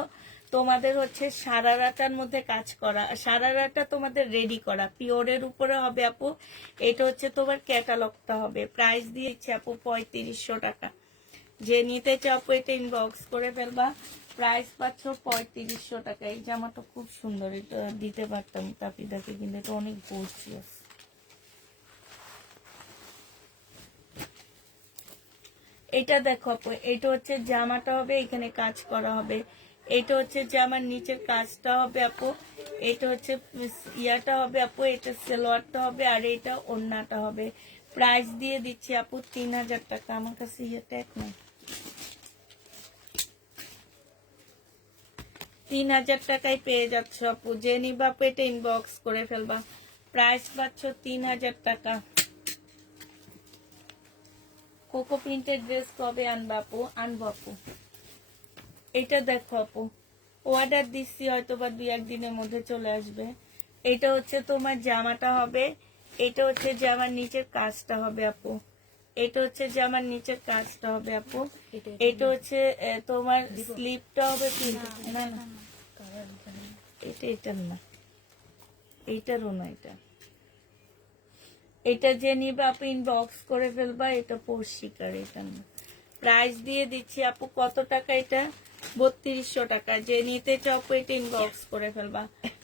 তোমাদের হচ্ছে সারারাটার মধ্যে কাজ করা, সারারাটা তোমাদের রেডি করা পিওরের উপরে হবে আপু। এটা হচ্ছে তোমার ক্যাটালগটা হবে। প্রাইস দিয়েছি আপু 3500 টাকা। যে নিতে চাও আপু এটা ইনবক্স করে ফেলবা। প্রাইস পাচ্ছ 3500 টাকা। এই জামাটা খুব সুন্দর, এটা দিতে পারতাম তাপিদাকে, কিন্তু এটা অনেক গর্জিয়াস। এটা দেখো আপু, এটা হচ্ছে জামাটা হবে, এখানে কাজ করা হবে। এটা হচ্ছে জামার নিচের কাজটা হবে আপু, এটা হচ্ছে ইয়াটা হবে আপু, এটা সালোয়ারটা হবে, আর এটা ওড়নাটা হবে। প্রাইস দিয়ে দিচ্ছি আপু 3000 টাকা। আমার কাছে ইয়েটা এক না, 3000 টাকায় পেয়ে যাচ্ছ আপু। যে নিবা আপু এটা ইনবক্স করে ফেলবা। প্রাইস পাচ্ছ 3000 টাকা। কোকো প্রিন্টের ড্রেস কবে আনবা আপু? আনবো আপু। এটা দেখো আপু, অর্ডার দিচ্ছি, হয়তো বা 2-1 দিনের মধ্যে চলে আসবে। এটা হচ্ছে তোমার জামাটা হবে, এটা হচ্ছে জামার নিচের কাজটা হবে আপু, এটা হচ্ছে জামার নিচের কাজটা হবে আপু। এটা হচ্ছে তোমার স্লিপটা হবে প্রিন্ট। না না, এটার না, এইটারও না, এটা যে নিবে আপু ইনবক্স করে ফেলবা। এটা পরিষ্কার, এটা না। প্রাইস দিয়ে দিচ্ছি আপু কত টাকা? এটা 3200 টাকা। যে নিতে চাও আপু এটা ইনবক্স করে ফেলবা।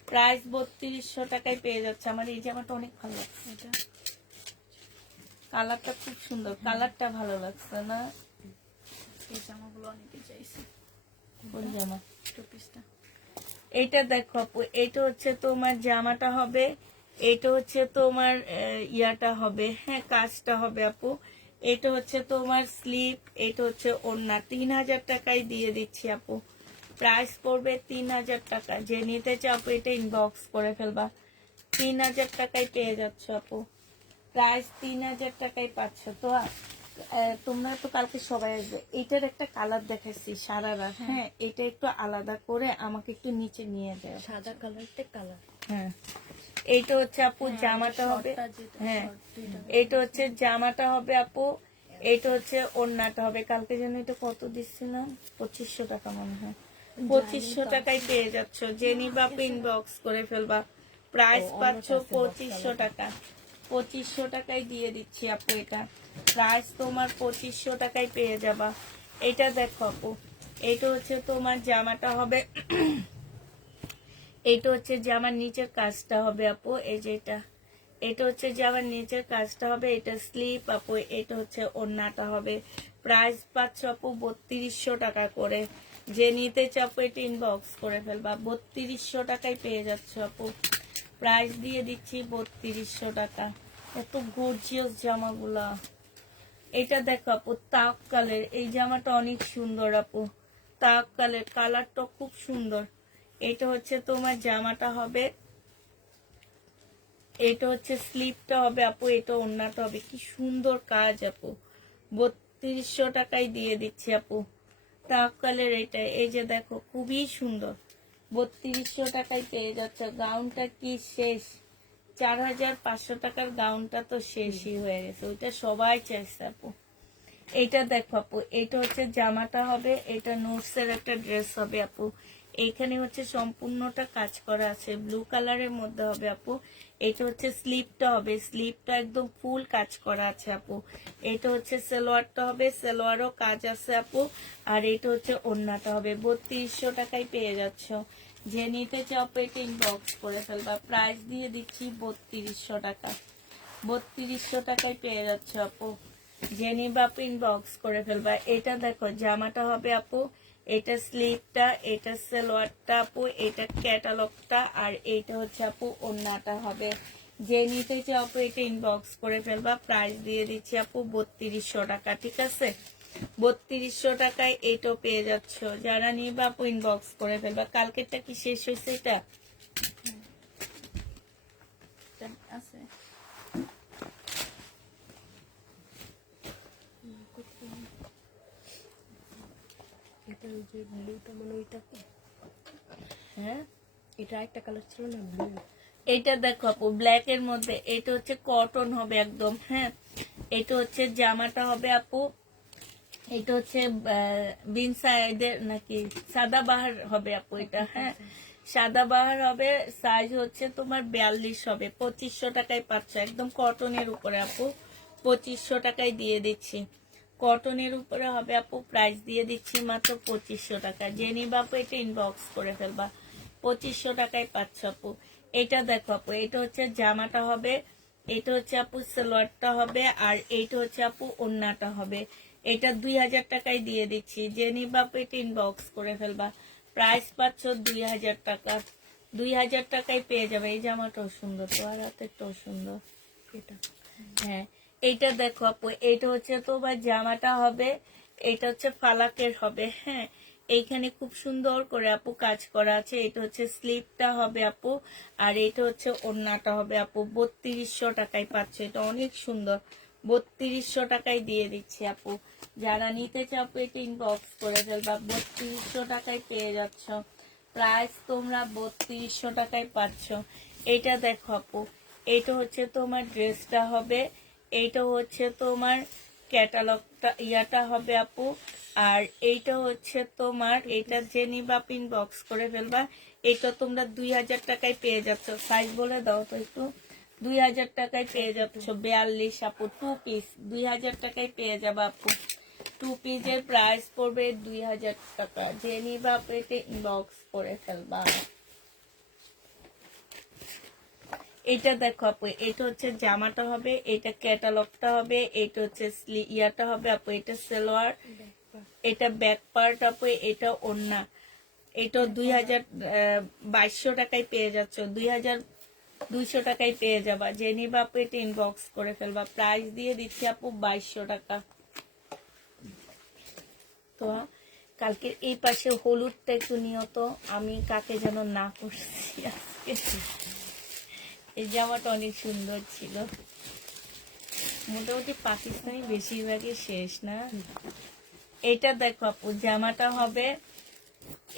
প্রাইস 3200 টাকায় পেয়ে যাচ্ছে। আমার এই জামাটা অনেক ভালো লাগছে, এটা কালারটা খুব সুন্দর, কালারটা ভালো লাগছে না? এই জামাগুলো অনেকে চাইছে। কোন জামা? টু পিসটা। এটা দেখো আপু, এটা হচ্ছে তোমার জামাটা হবে, এটা হচ্ছে তোমার ইয়াটা হবে। হ্যাঁ, কাজটা হবে আপু। এটা হচ্ছে তোমার স্লিপ, এটা হচ্ছে ওড়না। 3000 টাকায় দিয়ে দিচ্ছি আপু। প্রাইস পড়বে 3000 টাকা। যে নিতে চাও আপু এটা ইনবক্স করে ফেলবা। 3000 টাকায় পেয়ে যাচ্ছ আপু। প্রাইস 3000 টাকায় পাচ্ছ। তো তোমরা তো কালকে সবাই আসবে। এটার একটা কালার দেখাচ্ছি সারা রাত। হ্যাঁ, এটা একটু আলাদা করে আমাকে একটু নিচে নিয়ে যায়। সাদা কালারটা কালার। হ্যাঁ, এইটা হচ্ছে আপু জামাটা হবে। হ্যাঁ, এইটা হচ্ছে জামাটা হবে আপু, এইটা হচ্ছে ওড়নাটা হবে। কালকে যেন এটা কত দিচ্ছিলাম, 2500 টাকা মনে হয়। 2500 টাকায় পেয়ে যাচ্ছ। যে নিবা আপু ইনবক্স করে ফেলবা। প্রাইস পাচ্ছ 2500 টাকা। 2500 টাকায় দিয়ে দিচ্ছি আপু এটা। প্রাইস তোমার 2500 টাকায় পেয়ে যাবা। এটা দেখো আপু, এটা হচ্ছে তোমার জামাটা হবে, এটা হচ্ছে জামার নিচের কাজটা হবে আপু। এই যে এটা হচ্ছে জামার নিচের কাজটা হবে, এটা স্লিপ আপু, এটা হচ্ছে ওড়নাটা হবে। প্রাইস পাচ্ছ আপু 3200 টাকা করে। যে নিতে চাও আপু এটা ইনবক্স করে ফেলবা। 3200 টাকায় পেয়ে যাচ্ছ আপু। প্রাইস দিয়ে দিচ্ছি 3200 টাকা। এত গর্জিয়াস জামাগুলা। এটা দেখো আপু, তাক কালের এই জামাটা অনেক সুন্দর আপু। তাক কালের কালারটা খুব সুন্দর। এটা হচ্ছে তোমার জামাটা হবে, এটা হচ্ছে স্লিপটা হবে আপু, এটা ওড়নাটা হবে। কি সুন্দর কাজ আপু। 3200 টাকায় দিয়ে দিচ্ছি আপু। তাক কালের এটা, এই যে দেখো খুবই সুন্দর। 3200 টাকায় পেয়ে যাচ্ছে। গাউনটা কি শেষ? 4500 টাকার গাউনটা তো শেষই হয়ে গেছে, ওইটা সবাই চাইছে আপু। এটা দেখো আপু, এটা হচ্ছে জামাটা হবে, এটা নোটসের একটা ড্রেস হবে আপু। এইখানে হচ্ছে সম্পূর্ণটা কাজ করা আছে, ব্লু কালারের মধ্যে হবে আপু। এটা হচ্ছে স্লিপটা হবে, স্লিপটা একদম ফুল কাজ করা আছে আপু। এটা হচ্ছে সালোয়ারটা হবে, সালোয়ারও কাজ আছে আপু। আর এটা হচ্ছে ওড়নাটা হবে। 3200 টাকায় পেয়ে যাচ্ছ। যে নিতে চাও আপু এটা ইনবক্স করে ফেলবা। প্রাইস দিয়ে দিচ্ছি 3200 টাকা। 3200 টাকায় পেয়ে যাচ্ছ আপু। জেনি বাপ ইনবক্স করে ফেলবা। এটা দেখো জামাটা হবে আপু, এটা স্লিভটা, এটা সালোয়ারটা আপু, এটা ক্যাটালগটা, আর এইটা হচ্ছে আপু ওড়নাটা হবে। যে নিতে চাও আপু এটা ইনবক্স করে ফেলবা। প্রাইস দিয়ে দিচ্ছি আপু 3200 টাকা। ঠিক আছে, 3200 টাকায় এইটাও পেয়ে যাচ্ছ। যারা নিবা আপু ইনবক্স করে ফেলবা। কালকেরটা কি শেষ হয়েছে? এটা আছে। ভিতরে যে ব্লুটা মানে ওইটাকে, হ্যাঁ এটা একটা কালার ছিল না ব্লু। এইটা দেখো আপু ব্ল্যাক এর মধ্যে, এটা হচ্ছে কটন হবে একদম। হ্যাঁ, এটা হচ্ছে জামাটা হবে আপু, এটা হচ্ছে বিনসাইডের নাকি সাদাবাহার হবে আপু এটা। হ্যাঁ, সাদাবাহার হবে, সাইজ হচ্ছে তোমার 42 হবে। 2500 টাকায় পাচ্ছ, একদম কটনের উপরে আপু, 2500 টাকায় দিয়ে দিচ্ছি। কটনের উপরে হবে আপু, প্রাইস দিয়ে দিচ্ছি মাত্র 2500 টাকা। জেনি বাপু এটা ইনবক্স করে ফেলবা, 2500 টাকায় পাচ্ছ আপু। এটা দেখো আপু, এটা হচ্ছে জামাটা হবে, এটা হচ্ছে আপু সালোয়ারটা হবে, আর এইটা হচ্ছে আপু ওড়নাটা হবে। এটা 2000 টাকায় দিয়ে দিচ্ছি। জেনি বাপু এটা ইনবক্স করে ফেলবা, প্রাইস পাচ্ছ 2000 টাকা। 2000 টাকায় পেয়ে যাবে। এই জামাটাও সুন্দর, তো আর হাতেরটাও সুন্দর এটা হ্যাঁ, এইটা দেখো আপু, এটা হচ্ছে তোমার জামাটা হবে, এটা হচ্ছে ফালাকের হবে। হ্যাঁ, এইখানে খুব সুন্দর করে আপু কাজ করা আছে। এটা হচ্ছে স্লিপটা হবে আপু, আর এটা হচ্ছে ওড়নাটা হবে আপু। 3200 টাকায় পাচ্ছে, এটা অনেক সুন্দর। 3200 টাকায় দিয়ে দিচ্ছি আপু। যারা নিতে চাও আপু এটা ইনবক্স করে ফেলবা, 3200 টাকায় পেয়ে যাচ্ছ। প্রাইস তোমরা 3200 টাকায় পাচ্ছ। এটা দেখো আপু, এইটা হচ্ছে তোমার ড্রেসটা হবে, এইটা হচ্ছে তোমার ক্যাটালগটা ইয়াটা হবে আপু, আর এইটা হচ্ছে তোমার, এটা জেনি বাপ ইনবক্স করে ফেলবা। এটা তোমরা 2000 টাকায় পেয়ে যাচ্ছ। সাইজ বলে দাও তো একটু। 2000 টাকায় পেয়ে যাচ্ছ 42 আপু, 2 পিস 2000 টাকায় পেয়ে যাবা আপু। 2 পিসের প্রাইস পড়বে 2000 টাকা। জেনি বাপ এটা ইনবক্স করে ফেলবা। এটা দেখো আপু, এটা হচ্ছে জামাটা হবে, এটা ক্যাটালগটা হবে, এটা হচ্ছে ইয়াটা হবে আপু, এটা সালোয়ার, এটা ব্যাক পার্ট আপু, এটা ওড়না। এটা 2200 টাকায় পেয়ে যাচ্ছ, 2200 টাকায় পেয়ে যাবা। জেনি বাপু এটা ইনবক্স করে ফেলবা, প্রাইস দিয়ে দিচ্ছি আপু 2200 টাকা। তো কালকে এই পাশে হলুদটা একটু নিয়ত, আমি কাকে যেন না করছি আজকে। এই জামাটা অনেক সুন্দর ছিল। মোটামুটি পাকিস্তানি বেশিরভাগই শেষ না। এটা দেখো আপু, জামাটা হবে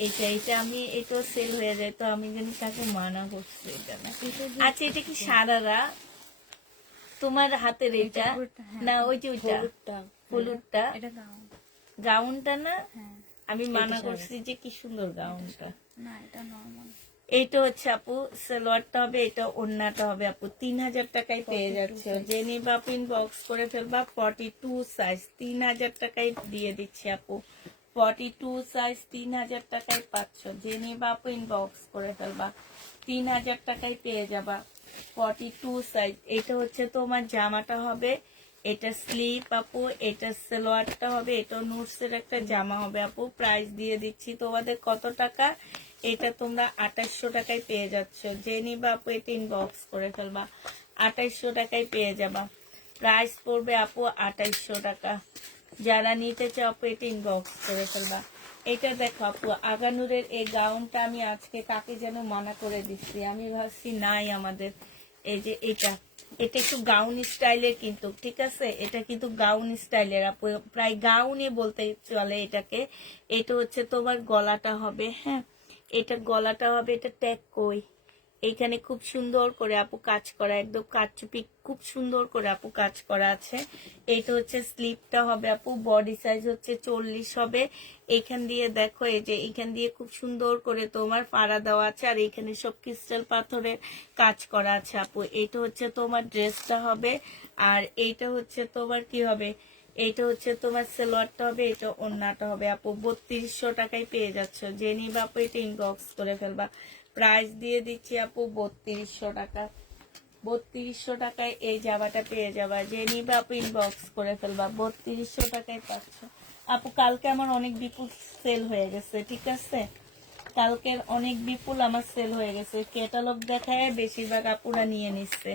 এটা আমি, এটা সেল হয়ে যায়, তো আমি জানি কাকে মানা করছি এটা না। আচ্ছা, এটা কি সারারা তোমার হাতের? এটা না, ওই যে ওইটা হলুদটা হলুদটা এটা গাউন। গাউনটা না, হ্যাঁ, আমি মানা করছি যে কি সুন্দর গাউনটা। না এটা নরমাল। এইটা হচ্ছে আপু সালোয়ারটা হবে, এটা ওড়নাটা হবে আপু। 3000 টাকায় পেয়ে যাচ্ছে। জেনি বাপ ইনবক্স করে ফেলবা, 42 সাইজ 3000 টাকায় দিয়ে দিচ্ছি আপু। 42 সাইজ 3000 টাকায় পাচ্ছ। জেনি বাপ ইনবক্স করে ফেলবা, 3000 টাকায় পেয়ে যাবা 42 সাইজ। এটা হচ্ছে তোমার জামাটা হবে, এটা স্লিপ আপু, এটা সালোয়ারটা হবে, এটা নুটসের একটা জামা হবে আপু। প্রাইস দিয়ে দিচ্ছি তোমাদের কত টাকা? এটা তোমরা 2800 টাকায় পেয়ে যাচ্ছ। জেনি বাপু এটা ইনবক্স করে ফেলবা, 2800 টাকায় পেয়ে যাবা। প্রাইস পড়বে আপু 2800 টাকা। যারা নিতে চাও আপু এটা ইনবক্স করে ফেলবা। এটা দেখো আপু, আগানুরের এই গাউনটা আমি আজকে কাকে যেন মানা করে দিচ্ছি, আমি ভাবছি নাই আমাদের। এই যে এটা একটু গাউন স্টাইলের কিন্তু, ঠিক আছে, এটা কিন্তু গাউন স্টাইলের আপু, প্রায় গাউনই বলতে চলে এটাকে। এটা হচ্ছে তোমার গলাটা হবে। হ্যাঁ, এটা গলাটা হবে, এটা ট্যাগ কই, এইখানে খুব সুন্দর করে আপু কাজ করা, একদম কাচুপি, খুব সুন্দর করে আপু কাজ করা আছে। এটা হচ্ছে স্লিপটা হবে আপু, বডি সাইজ হচ্ছে 40 হবে। এইখান দিয়ে দেখো, এই যে এইখান দিয়ে খুব সুন্দর করে তোমার পাড়া দেওয়া আছে, আর এইখানে সব ক্রিস্টাল পাথরের কাজ করা আছে আপু। এটা হচ্ছে তোমার ড্রেসটা হবে, আর এইটা হচ্ছে তোমার কি হবে, এইটা হচ্ছে তোমার সালোয়ারটা হবে, এটা ওড়নাটা হবে আপু। 3200 টাকায় পেয়ে যাচ্ছ। জেনি বাপু এটা ইনবক্স করে ফেলবা, প্রাইস দিয়ে দিচ্ছি আপু 3200 টাকা। 3200 টাকায় এই জামাটা পেয়ে যাবা। জেনি বাপু ইনবক্স করে ফেলবা, 3200 টাকায় পাচ্ছ আপু। কালকে আমার অনেক বিপুল সেল হয়ে গেছে, ঠিক আছে, কালকের অনেক বিপুল আমার সেল হয়ে গেছে। ক্যাটালগ দেখায় বেশিরভাগ আপুরা নিয়ে নিচ্ছে।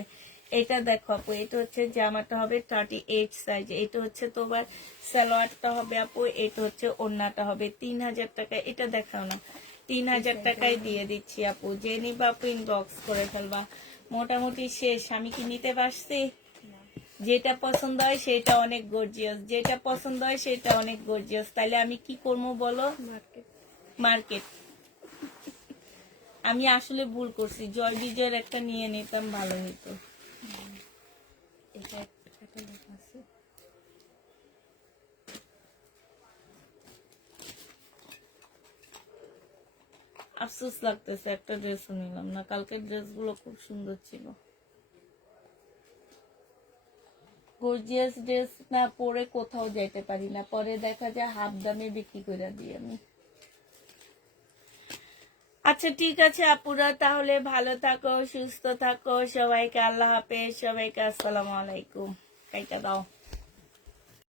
এটা দেখো আপু, এটা হচ্ছে জামাটা হবে 38 সাইজ, এটা হচ্ছে তোমার সালোয়ারটা হবে আপু, এটা হচ্ছে ওড়নাটা হবে। 3000 টাকায় এটা দেখাও না, 3000 টাকায় দিয়ে দিচ্ছি আপু। জেনি বাপু ইনবক্স করে ফেলবা, মোটামুটি শেষ। আমি কি নিতে পারছি? যেটা পছন্দ হয় সেটা অনেক গর্জিয়াস, যেটা পছন্দ হয় সেটা অনেক গর্জিয়াস। তাহলে আমি কি করবো বলো? মার্কেট। মার্কেট। আমি আসলে ভুল করছি, জয় বিজয়ের একটা নিয়ে নিতাম ভালো হতো। এটা একটা লেখা আছে। আফসোস লাগতেছে একটা ড্রেসও নিলাম না, কালকের ড্রেসগুলো খুব সুন্দর ছিল। গর্জিয়াস ড্রেস না পরে কোথাও যাইতে পারি না, পরে দেখা যায় হাফ দামে বিক্রি করে দিই আমি। আচ্ছা ঠিক আছে আপুরা, তাহলে ভালো থাকো, সুস্থ থাকো, সবাইকে আল্লাহ হাফেজ, সবাইকে আসসালামু আলাইকুম। কাইটা দাও।